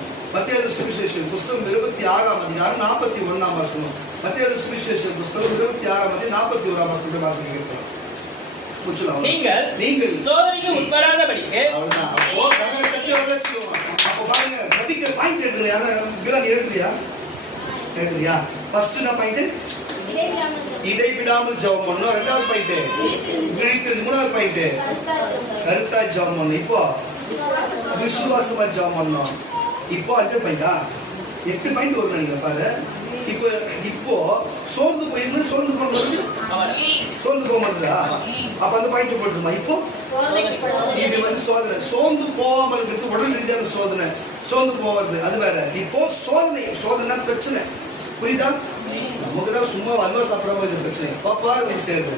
26ஆம் அதிகாரம் 41ஆம் வசனம். மத்தேயு சுவிசேஷ புஸ்தகம் 26ஆம் அதிகாரம் 41ஆம் வசனம் வாசிக்க கேட்கலாம். நீங்கள் சோதனைக்கு உட்படாதபடிக்கு அவ்வளவுதான். அப்போ கரங்களை தட்டி சொல்லுவாங்க. அப்போ பாருங்க, ஜெபிக்கிற பாயிண்ட் எடுத்து யாரும் எழுதுறியா? ஃபர்ஸ்ட் என்ன பாயிண்ட்? இடைவிடாமல் ஜெபம் பண்ணணும். ரெண்டாவது பாயிண்ட் விழித்தது. மூணாவது பாயிண்ட் கருத்தா ஜெபம் பண்ணணும். இப்போ விசுவாசமா ஜெபம் பண்ணணும். இப்போ 5 பாயிண்டா 8 பாயிண்ட் வரும் நீங்க பாரு. இப்போ சோர்ந்து போகும்போது அப்ப அந்த பாயிண்ட் போட்டுருமா? இப்போ இது வந்து சோதனை. சோர்ந்து போகாமல் இருக்கு. உடல் ரீதியான சோதனை, சோர்ந்து போவது அது வேற. இப்போ சோதனை பிரச்சனை. புரியுதா? நமக்குதான் சும்மா அல்வா சாப்பிடாம இது பிரச்சனை. பாப்பா சேருது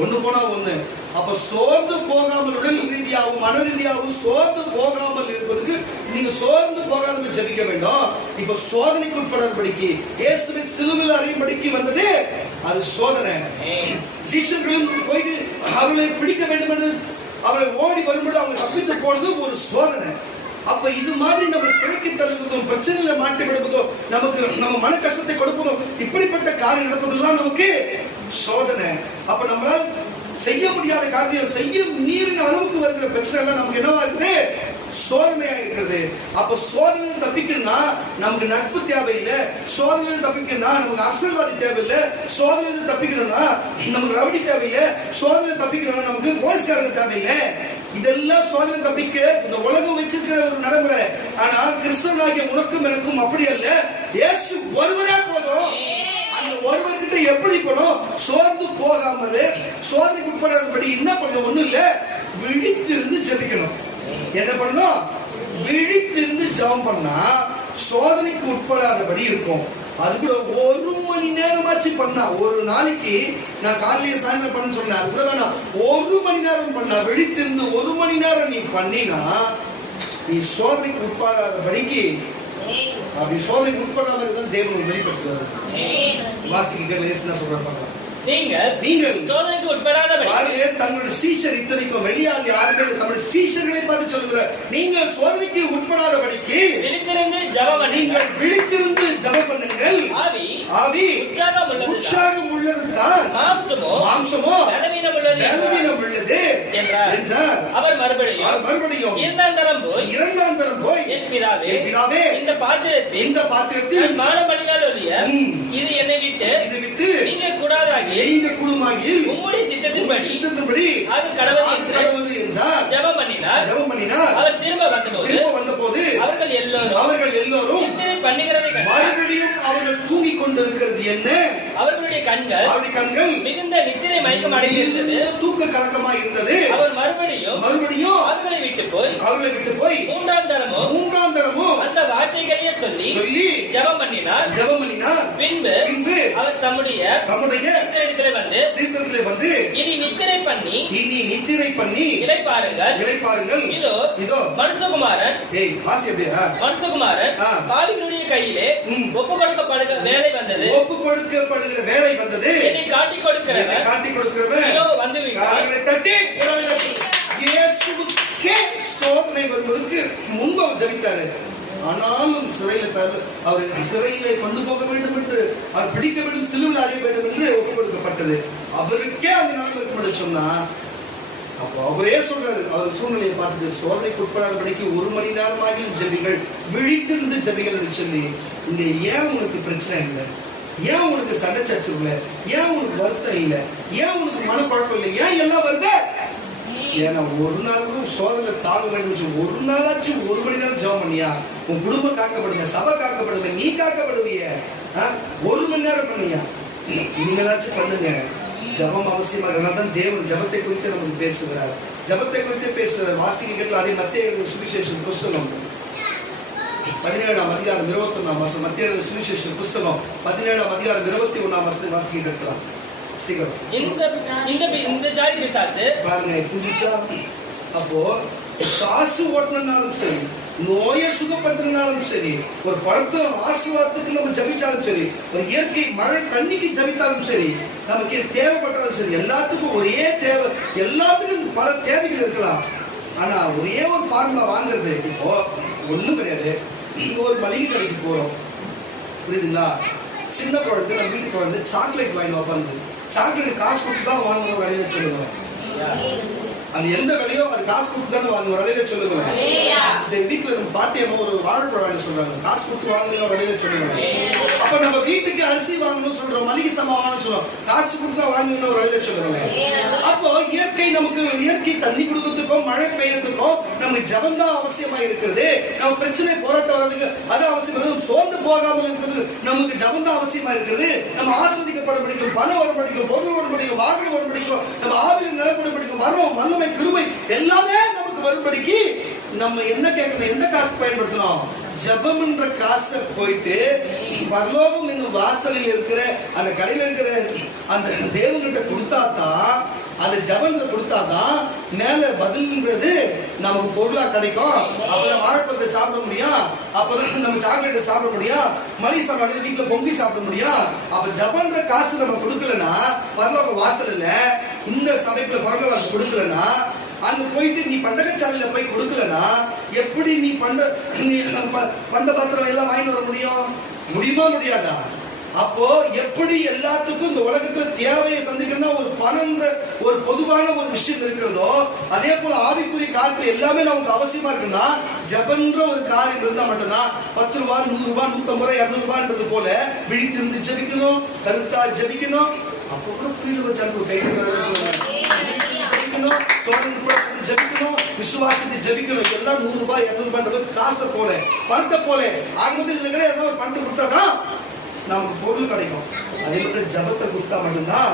ஒண்ணு போனா ஒண்ணு. அப்ப சோர்ந்து போகாமல் உடல் ரீதியாகவும் மன ரீதியாகவும் சோர்ந்து போகாமல் இருப்பதுக்கு நீங்க சோர்ந்து போகாமல் ஜெபிக்க வேண்டும். இப்ப சோதனைக்கு உட்படாதபடிக்கு இயேசுவை சிலுவையில் அறையும்படிக்கு வந்தது அது சோதனை. சீஷர்களும் போயிட்டு அவர்களை பிடிக்க வேண்டும் என்று அவரை ஓடி வரும்போது அவங்க தப்பித்து போனது ஒரு சோதனை. அப்ப இது மாதிரி நம்ம சிறைக்கு தள்ளுவதும் பிரச்சனையில மாட்டி விடுவதும் நமக்கு நம்ம மன கஷ்டத்தை கொடுப்பதும் இப்படிப்பட்ட காரியம் நடப்பதெல்லாம் நமக்கு சோதனை. அப்ப நம்மளால செய்ய முடியாத காரியத்தை செய்ய மீறின அளவுக்கு வருகிற பிரச்சனை எல்லாம் நமக்கு என்னவா இருக்குது? சோதனையா இருக்கிறது. அப்ப சோதனை தப்பிக்கணும்னா நமக்கு நட்பு தேவையில்லை. சோதனை தப்பிக்கணும்னா நமக்கு அரசியல்வாதி தேவையில்லை. சோதனை தப்பிக்கணும்னா நமக்கு ரவுடி தேவையில்லை. சோதனை தப்பிக்கணும்னா நமக்கு போலீஸ்காரங்க தேவையில்லை. இதெல்லாம் சோதனை தப்பிக்க இந்த உலகம் வச்சிருக்கிற ஒரு நடைமுறை. ஆனா கிறிஸ்தவனாகிய உனக்கும் எனக்கும் அப்படி அல்ல. இயேசு ஒருவரே போதும். அந்த ஒருவர்கிட்ட எப்படி போனோம்? சோர்ந்து போகாமல் சோதனைக்கு உட்படாதபடி என்ன பண்ணணும்? ஒண்ணு இல்ல, விழித்திருந்து ஜெபிக்கணும். என்ன பண்ணணும்? விழித்திருந்து ஜெபம் பண்ணா சோதனைக்கு உட்படாதபடி இருக்கும். அது கூட 1 மணி நேரமாச்சு பண்ணா. ஒரு நாளைக்கு நான் காலையில சாயந்தரம் பண்ண சொன்னேன், அது கூட வேணாம், 1 மணி நேரம் பண்ணா. விழித்திருந்து 1 மணி நேரம் நீ பண்ணினா நீ சோதனைக்கு உட்படாதபடிக்கு, அப்படி சோதனைக்கு உட்படாததான் தேவன் வெளிப்படுத்துவார். வாசிக்க என்ன சொல்றாரு பார்க்கலாம். நீங்கள் சோதனைக்கு உட்படாதபடி, தங்களுடைய சீஷர் இத்தனைக்கும் வெளியால் யாருமே தங்களுடைய சீஷர்களை பார்த்து சொல்லுகிறார், நீங்கள் சோதனைக்கு உட்படாதபடிக்கு விழித்திருந்து ஜெபம் பண்ணுங்கள். நீங்கள் விழித்திருந்து ஜெபம் பண்ணுங்கள். ஆவி உற்சாகம் உள்ளதுதான், மாம்சமோ பலவீனம் உள்ளது என்றார். அவர் மறுபடியும் இரண்டாம் தரம் போய் என் பிதாவே இந்த பாத்திரத்தில் பானம் பண்ணினால் ஒழிய இது என்னை விட்டு நீங்க கூடாதாகி உம்முடைய சித்தத்தின்படி அது கடவுள் என்றார். ஜெபம் பண்ணினார். அவர் திரும்ப வந்தபோது அவர்கள் எல்லோரும் நித்திரை பண்ணுகிறதை மறுபடியும் அவர்கள் தூங்கிக் கொண்டிருக்கிறது என்ன? அவர்களுடைய கண்கள் மிகுந்த நித்திரை மயக்கம் அடைந்திருந்தது, தூக்க கலக்கமாக இருந்தது. அவர் மறுபடியும் அவர்களை விட்டு போய் மூன்றாம் தரமும் அந்த வார்த்தைகளையே சொல்லி ஜெபம் பண்ணினார். பின்பு அவர் தம்முடைய வந்து இனி நித்திரை பண்ணி இளைப்பாருங்கள். இதோ மனுஷகுமாரன் பாவிகளுடைய கையிலே ஒப்பு கொடுக்கப்படுகிற வேலை வந்தது. என்னை காட்டிக் கொடுக்கிறவன் இதோ வந்து இயேசுவுக்கே சோதனை வருவதற்கு முன்பு அவர் ஜெபித்தாரு. ஆனாலும் சிறையிலே கொண்டு போக வேண்டும் என்று, அவர் பிடிக்க வேண்டும், சிலுவையில் அறைய வேண்டும் என்று ஒப்பு கொடுக்கப்பட்டது. அவருக்கே அந்த நிலைமை சொன்னா, அப்போ அவரே சொல்றாரு, அவர் சூழ்நிலையை பார்த்துட்டு, சோதனைக்கு உட்படாதபடிக்கு 1 மணி நேரமாக ஜெபிகள், விழித்திருந்து ஜெபிகள் என்று சொல்லி. இங்க ஏன் உனக்கு பிரச்சனை இல்லை? ஏன் உனக்கு சண்டை சச்சு இல்லை? ஏன் உனக்கு வருத்தம் இல்லை? ஏன் உனக்கு மனக்குழப்பம் இல்லை? ஏன் எல்லாம் வருது? ஏன்னா ஒரு நாள் கூட சோதனை தாங்க வேண்டும். ஒரு நாளாச்சு 1 மணி நேரம் ஜெபம் பண்ணியா, உன் குடும்பம் காக்கப்படுங்க, சபை காக்கப்படுங்க, நீ காக்கப்படுவிய. 1 மணி நேரம் பண்ணியா, நீங்களாச்சும் பண்ணுங்க. ஜபம் அவசியமாக தான் தேவன் ஜபத்தை குறித்து நமக்கு பேசுகிறார். ஜபத்தை குறித்து பேசுகிறார். வாசிக்கிறீர்கள், அதே மத்தேயு சுவிசேஷ புஸ்தகம் 17ஆம் அதிகாரம் 21ஆம் வசனம். மத்தேயு சுவிசேஷ புஸ்தகம் 17ஆம் அதிகாரம் 21ஆம் வசனம் வாசிக்கிறீர்களா? இந்த ஜாதி பிசாசு பாருங்க, புரிஞ்சா? அப்போ காசு ஓட்டினாலும் சரி, நோயை சுகப்படுத்தினாலும் சரி, ஒரு படத்தை ஆசீர்வாதத்துக்கு நம்ம ஜபிச்சாலும் சரி, ஒரு இயற்கை மழை தண்ணிக்கு ஜபித்தாலும் சரி, நமக்கு தேவைப்பட்டாலும் சரி, எல்லாத்துக்கும் ஒரே தேவை. எல்லாத்துக்கும் பல தேவைகள் இருக்கலாம். ஆனா ஒரே ஒரு ஃபார்முலா வாங்குறது இப்போ ஒண்ணும் கிடையாது. ஒரு மளிகை கடைக்கு போறோம், புரியுதுங்களா? சின்ன குழந்தை, நம்ம வீட்டு குழந்தை சாக்லேட் வாங்கி உட்காந்து, சாக்லேட் காசு கொடுத்து தான் வாங்கணும் விலையில சொல்லுவேன். அது எந்த விலையோ அது காசு கொடுத்து தான் வாங்கணும் விலையில சொல்லுவேன். சரி, வீட்டுல நம்ம பாட்டி அம்மா ஒரு வாழைப்பழம் வாங்கி சொல்றாங்க, காசு கொடுத்து வாங்கணும் விலையில சொல்லுவேன். அப்ப நம்ம வீட்டுக்கு அரிசி வாங்கணும்னு சொல்றோம், மளிகை சாமான் வாங்கணும்னு சொல்றோம், காசு கொடுத்து தான் வாங்கணும் விலையில சொல்லுவேன். அப்போ இயற்கை தண்ணி கொடுக்கறதுக்கும் மழை பெய்யறதுக்கும் நமக்கு ஜபம் தான் அவசியமா இருக்கிறது. நம்ம பிரச்சனை போராட்டம் வர்றதுக்கு அது அவசியம். சோர்ந்து போகாமல் இருக்கிறது நமக்கு ஜபம் தான் அவசியமா இருக்கிறது. நம்ம ஆஸ்வதிக்கப்பட படிக்கும், பணம் வர படிக்கும், பொருள் வர படிக்கும், வாகனம் வர படிக்கும், நம்ம ஆவியில் நிலப்பட படிக்கும், வரும் வல்லமை கிருபை எல்லாமே நமக்கு வரும்படிக்கு நம்ம என்ன கேட்கணும்? எந்த காசு பயன்படுத்தணும்? ஜபம் என்ற காசை போயிட்டு பரலோகம் என்னும் வாசலில் இருக்கிற அந்த கடையில் இருக்கிற அந்த தேவன்கிட்ட கொடுத்தாதான், அந்த ஜபங்களை கொடுத்தாதான் மேல பதில்ன்றது நமக்கு பொருளா கிடைக்கும். அப்பதான் வாழைப்பழத்தை சாப்பிட முடியும், அப்பதான் நம்ம சாக்லேட்டை சாப்பிட முடியும், மளிகை சாப்பிட வீட்டுல பொங்கி சாப்பிட முடியும். அப்ப ஜபன்ற காசு நம்ம கொடுக்கலன்னா, பரலோக வாசல் இல்ல, இந்த சபைக்குள்ள பரலோக வாசல் கொடுக்கலன்னா, அங்க போயிட்டு நீ பண்டகச்சாலையில போய் கொடுக்கலன்னா எப்படி நீ பண்ட பாத்திரம் எல்லாம் வாங்கி வர முடியுமா? முடியாதா? அப்போ எப்படி எல்லாத்துக்கும் இந்த உலகத்துல தேவையை சந்திக்கணும்னா ஒரு பணம்ன்ற ஒரு பொதுவான ஒரு விஷயம் இருக்கிறதோ, அதே போல ஆவிக்குரிய காரியத்துல எல்லாமே நமக்கு அவசியமா இருக்குன்னா ஜபன்ற ஒரு காரியம் இருந்தா மட்டும்தான். 10 ரூபாய், 100 ரூபாய், 150 ரூபாய், 200 ரூபாய்ன்றது போல விழித்திருந்து ஜபிக்கணும், கருத்தா ஜபிக்கணும். அப்போ கூட கீழே வச்சாலும் கை ஜபிக்கணும், சோதனை ஜபிக்கணும், விசுவாசத்தை ஜபிக்கணும். எல்லாம் 100 ரூபாய், 200 ரூபாய் காசை போல, பணத்தை போல ஆகும்போது இதுல ஏதாவது ஒரு பணத்தை கொடுத்தாதான் நமக்கு பொருள் கிடைக்கும். அதே மாதிரி ஜபத்தை கொடுத்தா மட்டும்தான்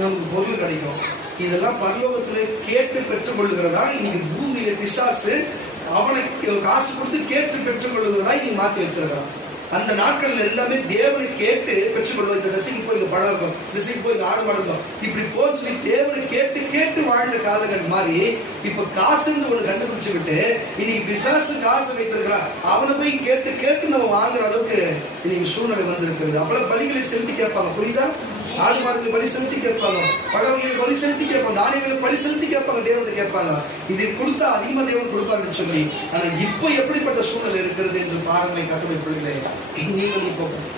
நமக்கு பொருள் கிடைக்கும். இதெல்லாம் பரலோகத்திலே கேட்டு பெற்றுக் கொள்ளுகிறதா இன்னைக்கு பூமியில பிசாசு அவனை காசு கொடுத்து கேட்டு பெற்றுக் கொள்ளுகிறதா இன்னைக்கு மாத்தி வச்சிருக்கான். அந்த நாட்கள்ல எல்லாமே தேவனை கேட்டு பெற்றுக்கொள்வோம். இந்த திசைக்கு போய் இங்க பழம் இருக்கும், திசைக்கு போய் இங்க ஆடு மாடு இருக்கும், இப்படி போன்னு சொல்லி தேவனை கேட்டு கேட்டு வாழ்ந்த காலங்கள் மாதிரி இப்ப காசுன்னு ஒண்ணு கண்டுபிடிச்சுக்கிட்டு இன்னைக்கு பிசாசு காசு வைத்திருக்கிறான், அவனை போய் கேட்டு கேட்டு நம்ம வாங்குற அளவுக்கு இன்னைக்கு சூழ்நிலை வந்திருக்கிறது. அப்பெல்லாம் பலிகளை செலுத்தி கேட்பாங்க, புரியுதா? ஆடு மாடுகளை பலி செலுத்தி கேட்பாங்க, பழவகைகளை பலி செலுத்தி கேட்பாங்க, தானியங்களை பலி செலுத்தி கேட்பாங்க, தேவனை கேட்பாங்க. இது கொடுத்தா அதிகமா தேவன் கொடுப்பாருன்னு சொல்லி. ஆனா இப்போ எப்படிப்பட்ட சூழ்நிலை இருக்கிறது என்று பாருங்களை கர்த்தருடைய பிள்ளைகளே.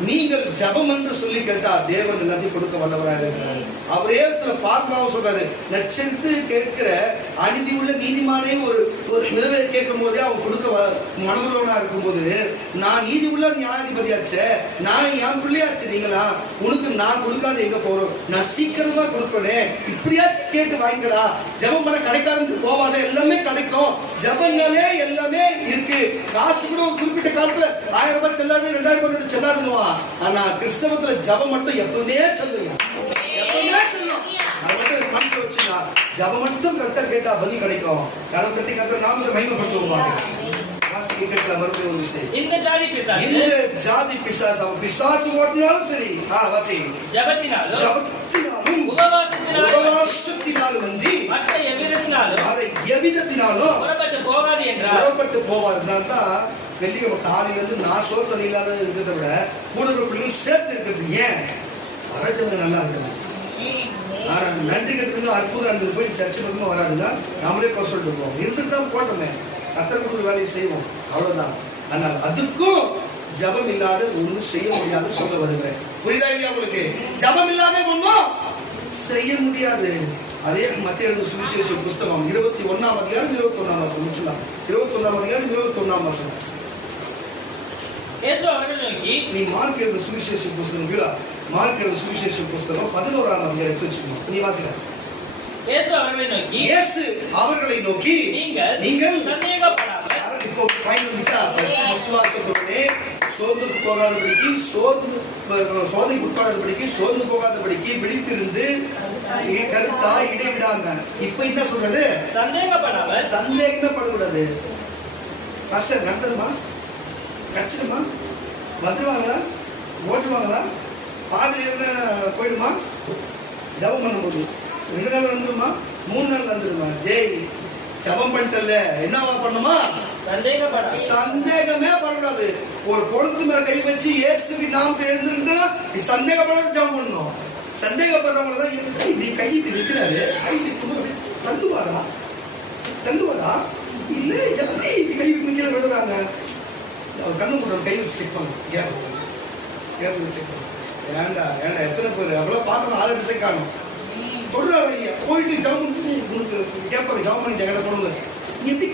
நீங்கள் ஜெபம் என்று சொல்லி கேட்டா தேவன் எல்லாத்தையும் கொடுக்க வல்லவராக இருக்கிறார். அவரே சில பார்மாவும் சொல்றாரு, நச்சரித்து கேட்கிற அநீதி உள்ள நீதிமானே ஒரு நிறைவேற கேட்கும் போதே அவன் கொடுக்க மனதுள்ளவனா இருக்கும் போது, நான் நீதி உள்ள நியாயாதிபதியாச்சே, நான் என் பிள்ளையாச்சு, நீங்களா உனக்கு நான் கொடுக்காத எங்க போறோம், நான் சீக்கிரமா கொடுப்பேனே, இப்படியாச்சும் கேட்டு வாங்கிக்கடா, ஜெபம் பண்ண கிடைக்காது போவாத, எல்லாமே கிடைக்கும், ஜெபங்களே எல்லாமே இருக்கு. காசு கூட ஒரு குறிப்பிட்ட காலத்துல 1000 ரூபாய் செல்லாது, 2000 ரூபாய் செல்லாதுன்னுவா. ஆனா கிறிஸ்தவத்துல ஜெபம் மட்டும் எப்பவுமே சொல்லுங்க, எப்பவுமே சொல்லும். அது மட்டும் மனசுல வச்சுங்க, ஜெபம் மட்டும் கரெக்டா கேட்டா பதில் கிடைக்கும். கரம் தட்டி கர்த்தர் நாமத்தை மகிமைப்படுத்துவாங்க. ஒரு விஷயம், இந்த ஜாதி பிசாசு அவன் பிசாசு ஓட்டினாலும் சரி, ஜபத்தினாலும் உபவாசத்தினாலும் அன்றி அதை எவ்விதத்தினாலும் புறப்பட்டு போவார். தான் வெள்ளிய காலையில இருந்து நான் சோத்தனை இல்லாத இருக்கிறத விட கூட பிள்ளைங்க சேர்த்து இருக்கிறது. ஏன் வரஜங்க நல்லா இருக்குது, ஆனா நன்றி கட்டுறதுக்கு அற்புதம் இருந்தது போய் சர்ச்சை பக்கமா வராதுங்க, நம்மளே குறை சொல்லிட்டு போவோம். இருந்துட்டு தான் போட்டோமே, கர்த்தருக்கு ஒரு வேலையை செய்வோம், அவ்வளவுதான். ஆனால் அதுக்கும் ஜபம் இல்லாத ஒன்றும் செய்ய முடியாது சொல்ல வருகிறேன். புரியுதா இல்லையா உங்களுக்கு? ஜபம் இல்லாத ஒன்றும் செய்ய முடியாது. அதே மத்திய எழுதின சுவிசேஷ புஸ்தகம் 21ஆம் அதிகாரம் 21ஆம் வசனம் முடிச்சுலாம். 21ஆம் அதிகாரம் 21ஆம் வசனம். நீ மார்க் எழுதின சுவிசேஷ புஸ்தகம், மார்க் எழுதின சுவிசேஷ புஸ்தகம் 11ஆம் அதிகாரத்தை வச்சுக்கணும், நீ வாசிக்க. இயேசு அவர்களை நோக்கி நீங்கள் சந்தேகப்படாமல், இப்போ விசுவாசத்தோடே சோர்ந்து போகாதபடிக்கு, சோதனைக்கு உட்படாதபடிக்கு, சோர்ந்து போகாதபடிக்கு விழித்திருந்து கருத்தா இடைவிடாம. இப்ப என்ன சொல்றது? சந்தேகமே படக்கூடாது. பாஸ்டர் நடந்துருமா, கடிச்சிடுமா, வந்துருவாங்களா, ஓட்டுவாங்களா, பாதில என்ன போயிடுமா, ஜபம் பண்ணும்போது 2 நாள் வந்துருமா, 3 நாள் வந்துருமா, ஜெய் ஜபம் பண்ணிட்டல என்னவா பண்ணுமா, சந்தேகமே படக்கூடாது. ஒரு பொழுது மேல கை வச்சு இயேசுவின் நாமத்தை எழுந்திருந்தா சந்தேகப்படாத ஜபம் பண்ணணும். சந்தேகப்படுறவங்க தான் நீ கை இப்படி நிற்கிறாரு, கை நிற்கும்போது தள்ளுவாரா இல்ல எப்படி கை நிற்கிற விடுறாங்க, கண்ணு முறை கை வச்சு செக் பண்ணும், கேப் செக் பண்ணும். ஏண்டா எத்தனை பேர் அவ்வளவு பார்க்கணும், 6 டிசைன் காணும் தொடுறாங்க. போயிட்டு ஜவம் உனக்கு கேட்பாங்க, ஜவம் பண்ணி கேட்க தொடங்க, எப்படி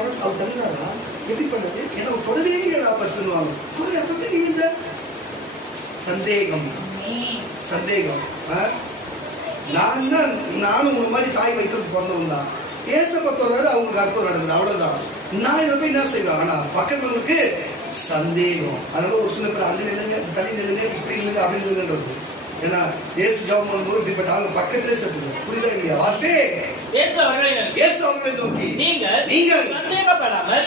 அவர் தருகிறாரா, எப்படி பண்ணது, ஏன்னா தொடரே இல்லையா பஸ்வாங்க, தொடர எப்படி நீங்க இந்த சந்தேகம். நானும் உங்க மாதிரி தாய் வைத்து பிறந்தவன் தான். ஏசப்பத்தவராரு அவங்களுக்கு அர்த்தம் நடக்குது, அவ்வளவுதான். நான் இதை போய் என்ன செய்வேன், ஆனா பக்கத்துக்கு சந்தேகம். அதனால ஒரு சில பேர் அந்த நிலைங்க, தனி நிலைங்க, இப்படி இல்லைங்க, அப்படி இல்லைங்கன்றது. ஏன்னா ஏசு ஜெபம் பண்ணும்போது இப்படிப்பட்ட ஆள் பக்கத்திலே செத்துது. புரியுதா இல்லையா? வாசி இயேசு அவர்களை நோக்கி நீங்கள்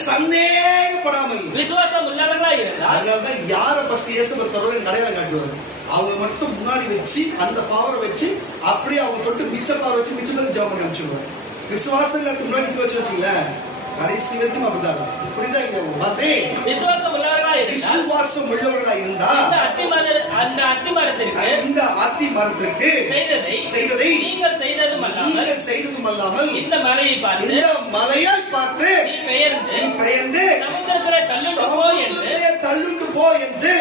சந்தேகப்படாமல் விசுவாசம் உள்ளவர்களாய் இருந்தால். அதனாலதான் யார ஃபர்ஸ்ட் இயேசுவை தொடர்ந்து அடையாளம் காட்டுவாரு, அவங்க மட்டும் முன்னாடி வச்சு அந்த பவரை வச்சு அப்படியே அவங்க தொட்டு மிச்ச பவர் வச்சு மிச்சத்துக்கு ஜெபம் பண்ணி அனுப்பிச்சுடுவாரு. விசுவாசம் எல்லாத்துக்கு முன்னாடி வச்சு வச்சுங்களேன், கடைசி வரைக்கும் அப்படிதான். புரியுதா இல்லையா? வாசி விசுவாசம் உள்ளவர்களாய் இருந்தா இந்த அத்தி மரத்திற்கு செய்ததை நீங்கள் செய்ததும் அல்லாமல் இந்த மலையை பார்த்து நீ பெயர்ந்து தள்ளுண்டு போ என்று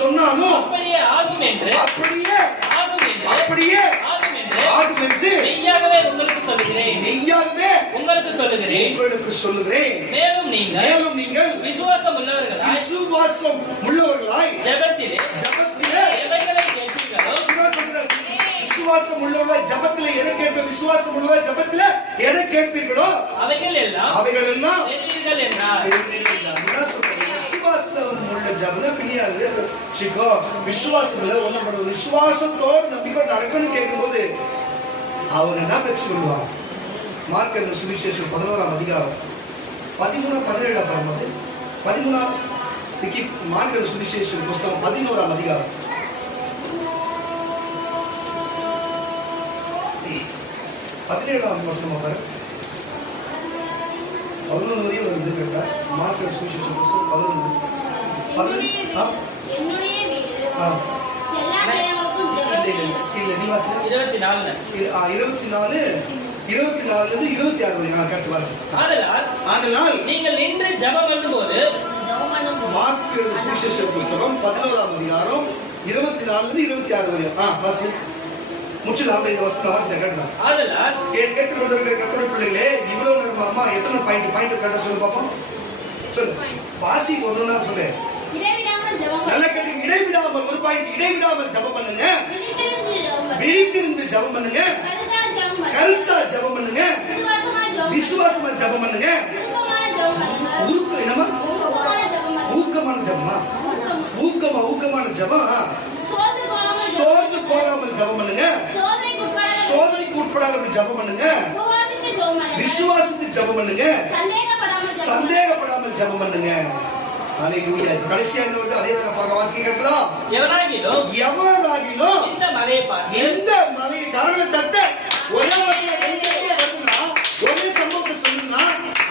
சொன்னாலும் அப்படியே ஆகும் என்று ஆகும் என்று மெய்யாகவே உங்களுக்கு சொல்லுகிறேன். மேலும் நீங்கள் விசுவாசம் உள்ளவர்களாய் ஜெபத்திலே எவைகளை கேட்பீர்களோ, விசுவாசம் உள்ளவர்களாய் ஜெபத்திலே எதை கேட்பீர்களோ, விசுவாசம் உள்ளவர்களாய் ஜெபத்திலே எதை கேட்பீர்களோ அவைகள் எல்லாம் என்றார். விசுவாசம் உள்ள ஜபம் பின்னாடி விசுவாசம் இல்ல ஒண்ணு பண்ணுவோம். விசுவாசத்தோடு நம்பிக்கை நடக்கணும்னு கேட்கும்போது அவங்க என்ன பெற்று கொள்வாங்க. மார்க் சுவிசேஷம் 11ஆம் அதிகாரம் 13-17 13 மார்க் சுவிசேஷம் புஸ்தகம் 11ஆம் அதிகாரம் 17ஆம் வசனம் பாரு. 11 வரையும் வருது கேட்டா. மார்க் சுவிசேஷம் புஸ்தகம் 11. என்னுடைய வீடு ஆ எல்லா ஜனங்களுக்கும் ஜெபம். இல்ல நீ வாசி. 24 24 24 இருந்து 26 வரை நான் கரெக்ட் வாசி. ஆதலால் நீங்கள் நின்று ஜெபம் பண்ணும்போது ஜெபம் பண்ணும்போது மார்க் சுவிசேஷ புஸ்தகம் 11ஆம் அதிகாரம் 24 இருந்து 26 வரை. வாசி. முச்சு நாம இந்த வசனம் வாசி கேட்டலாம். ஆதலால் கேட்டு கொண்டிருக்கிற கர்த்தருடைய பிள்ளைகளே, இவ்வளவு நேரம் அம்மா எத்தனை பாயிண்ட் கேட்ட சொல்லு பாப்போம். சொல்லு. வாசி ஒண்ணுனா சொல்லு. இடைவிடாமல் ஜெபம் நல்ல கேட்டு இடைவிடாமல் ஒரு பாயிண்ட் இடைவிடாமல் ஜெபம் பண்ணுங்க. பண்ணுங்க. விழித்திருந்து ஜெபம் பண்ணுங்க. கருத்தா ஜெபம் பண்ணுங்க. விசுவாசமா ஜெபம் பண்ணுங்க. என்னமா ஊக்கமான ஜெபமா? ஊக்கமான ஜெபம். சோர்ந்து போகாமல் ஜெபம் பண்ணுங்க. சோதனைக்கு உட்படாத ஜெபம் பண்ணுங்க. விசுவாசத்தை ஜெபம் பண்ணுங்க. சந்தேகப்படாமல் ஜெபம் பண்ணுங்க. ஹalleluya. கடைசியா இருந்தது அதே தான் பார்க்க வாசிக்க கேட்கலாம். எவனாகிலும் இந்த மலையை பார்த்து எந்த மலையை கரங்களை தட்ட ஒரே வருதுன்னா ஒரே சம்பவத்தை சொல்லுதுன்னா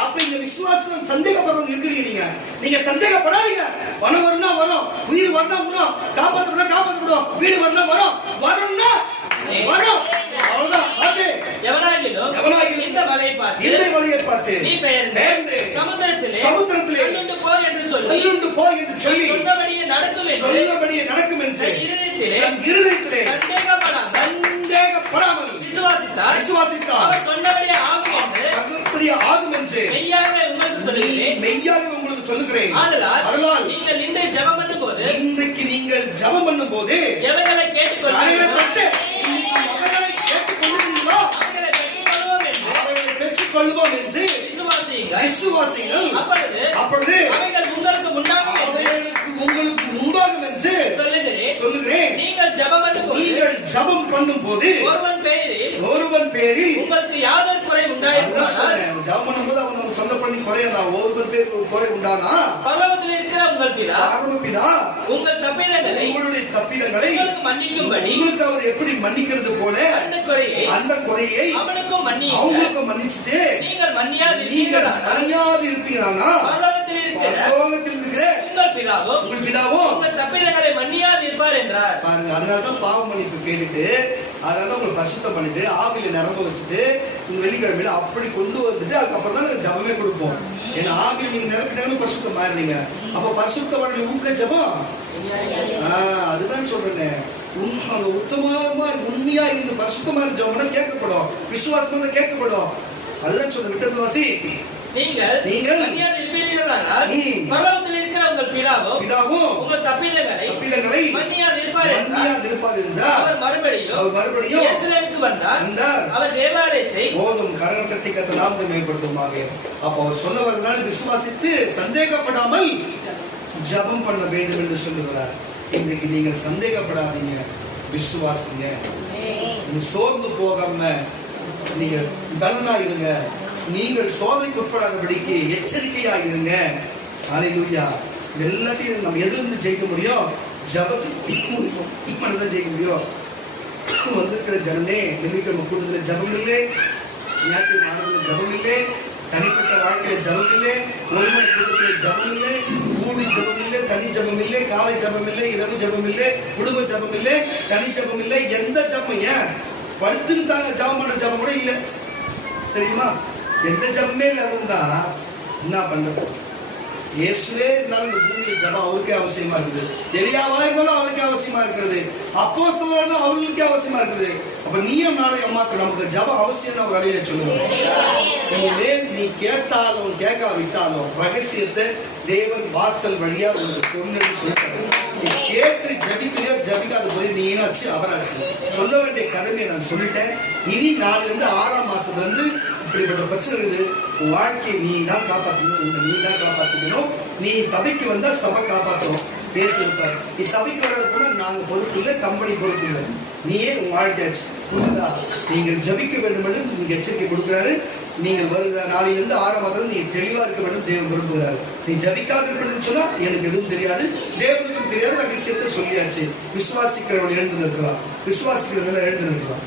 அப்ப இங்க விசுவாசம் சந்தேகப்படுறவங்க இருக்கிறீங்க. நீங்க சந்தேகப்படாதீங்க. பணம் வரணும்னா வரும், உயிர் வரணும் வரும், காப்பாற்றப்படும், வீடு வரணும் வரும்னா வரும். அவ்வளவுதான். எவனாகிலும் இந்த மலையை பார்த்து நீ பெயர்ந்து சமுத்திரத்திலே தள்ளுண்டு போ என்று சொல்லி சொன்னபடியே நடக்கும் என்று தன் இருதயத்திலே சந்தேகப்படாமல் விசுவாசித்தார். அவர் சொன்னபடியே ஆகும் என்று மெய்யாக உங்களுக்கு சொல்லுகிறேன். ஆதலால் நீங்கள் நின்று ஜெபம் பண்ணும்போது இன்றைக்கு நீங்கள் ஜெபம் பண்ணும்போது எவைகளை கேட்டுக்கொள்வீர்களோ அவர்களை பெற்றுக்கொள்வோம் என்று விசுவாசியுங்கள். அப்பொழுது உங்களுக்கு உண்டாகும் என்று சொல்லுகிறேன். நீங்கள் ஜெபம் பண்ணும்போது ஒருவன் பேரில் உங்களுக்கு யாதொரு குறை உண்டாயிருந்தால் ஜெபம் பண்ணும்போது அவன் நம்ம சொல்ல பண்ணி குறையதா ஒருவன் பேர் குறை உண்டானா பரலோகத்தில் இருக்கிற உங்கள் பிதா உங்கள் தப்பிதங்களை உங்களுடைய தப்பிதங்களை மன்னிக்கும்படி உங்களுக்கு அவர் எப்படி மன்னிக்கிறது போல அந்த குறையை அவனுக்கும் மன்னிச்சுட்டு நீங்கள் மன்னியாது இருப்பீங்கன்னா பரலோகத்தில் இருக்கிற உங்கள் பிதாவும் உங்கள் தப்பிதங்களை மன்னியாது இருப்பார் என்றார். பாருங்க, அதனாலதான் பாவ மன்னிப்பு கேட்டுட்டு அதனால உங்களை பரிசுத்தம் பண்ணிட்டு ஆவில நிரம்ப வச்சுட்டு வெள்ளிக்கிழமையில அப்படி கொண்டு வந்துட்டு அதுக்கப்புறம் தான் நாங்க ஜபமே கொடுப்போம். ஏன்னா ஆவில நீங்க நிரப்பிட்டாலும் பரிசுத்தம் ஆயிடுறீங்க. அப்ப பரிசுத்தமான ஊக்க ஜபம் அதுதான் சொல்றேன். உத்தமமா உண்மையா இருந்து பரிசுத்தமா ஜபம் தான் கேட்கப்படும், விசுவாசமா தான் கேட்கப்படும். அதுதான் சொல்றேன். விட்டது வாசி. நீங்கள் பரலோகத்தில் இருக்கிற உங்கள் பிதாவும் உங்கள் தப்பிதங்களை மன்னியாது இருப்பார் என்றார். அவர் மறுபடியும் எருசலேமுக்கு வந்தார். அவர் தேவாலயத்தை போதும் கரம் தட்டி கர்த்தர் நாமத்தை மேம்படுத்துமாக. அப்ப அவர் சொல்ல வரனால விசுவாசித்து சந்தேகப்படாமல் ஜபம் பண்ண வேண்டும் என்று சொல்லுகிறார். இன்றைக்கு நீங்கள் சந்தேகப்படாதீங்க, விசுவாசிங்க. சோர்ந்து போகாம நீங்க பலனா இருங்க. நீங்கள் சோதனைக்கு உட்படாதபடிக்கு எச்சரிக்கையா இருங்க. ஹalleluya. எல்லாத்தையும் நம்ம எதிர்ந்து ஜெயிக்க முடியும்? ஜபத்தை ஜெயிக்க முடியும். வந்திருக்கிற ஜனமே, வெள்ளிக்கிழமை கூட்டத்தில் ஜபம் இல்லை, ஞாயிற்று மாணவர்கள் ஜபம் இல்லை, தனிப்பட்ட வாழ்க்கையில ஜபம் இல்லை, ஒருமணி கூட்டத்தில் ஜபம் இல்லை, கூடி ஜபம் இல்லை, தனி ஜபம் இல்லை, காலை ஜபம் இல்லை, இரவு ஜபம் இல்லை, குடும்ப ஜபம் இல்லை, தனி ஜபம் இல்லை. எந்த ஜபம்? ஏன் படுத்துன்னு தாங்க ஜபம் பண்ற ஜபம் கூட இல்லை, தெரியுமா? எந்த ஜபமே இல்லாதா என்ன பண்றது? இயேசுவே இருந்தாலும் இந்த பூமியில் ஜபம் அவருக்கே அவசியமா இருக்குது. எலியாவா இருந்தாலும் அவருக்கே அவசியமா இருக்கிறது. அப்போஸ்தலர் அவர்களுக்கே அவசியமா இருக்குது. அப்ப நீயும் நாளை அம்மாக்கு நமக்கு ஜபம் அவசியம் ஒரு அடையில சொல்லுவேன். நீ கேட்டாலும் கேட்காவிட்டாலும் ரகசியத்தை தேவன் வாசல் வழியா உங்களுக்கு சொன்னு சொல்லிட்டாரு. நீ கேட்டு ஜபிக்கிறியோ ஜபிக்காத போய் நீ ஏனாச்சு அவராச்சு சொல்ல வேண்டிய கடமையை நான் சொல்லிட்டேன். இனி 6ஆம் மாசத்துல இருந்து இப்படிப்பட்ட பிரச்சனை இருக்குது. உன் வாழ்க்கையை நீ தான் காப்பாற்றணும், நீ தான் காப்பாற்றிக்கணும். நீ சபைக்கு வந்தா சபை காப்பாற்றணும் பேசியிருப்பாரு. நீ சபைக்கு வர்றதுக்கு நாங்க பொறுப்பு இல்லை, கம்பெனி பொறுப்பு இல்லை. நீயே உன் வாழ்க்கையாச்சு. புரியுதா? நீங்கள் ஜபிக்க வேண்டும் என்று நீங்க எச்சரிக்கை கொடுக்கிறாரு. நீங்கள் வருகிற நாளிலிருந்து 6ஆம் மாதம் நீ தெளிவா இருக்க வேண்டும் தேவன் விரும்புகிறார். நீ ஜபிக்காத இருக்கணும்னு சொன்னா எனக்கு எதுவும் தெரியாது, தேவனுக்கும் தெரியாது, ரகசியத்தை சொல்லியாச்சு. விசுவாசிக்கிறவன் எழுந்து நிற்கலாம், விசுவாசிக்கிறவன் எழுந்து நிற்கலாம்.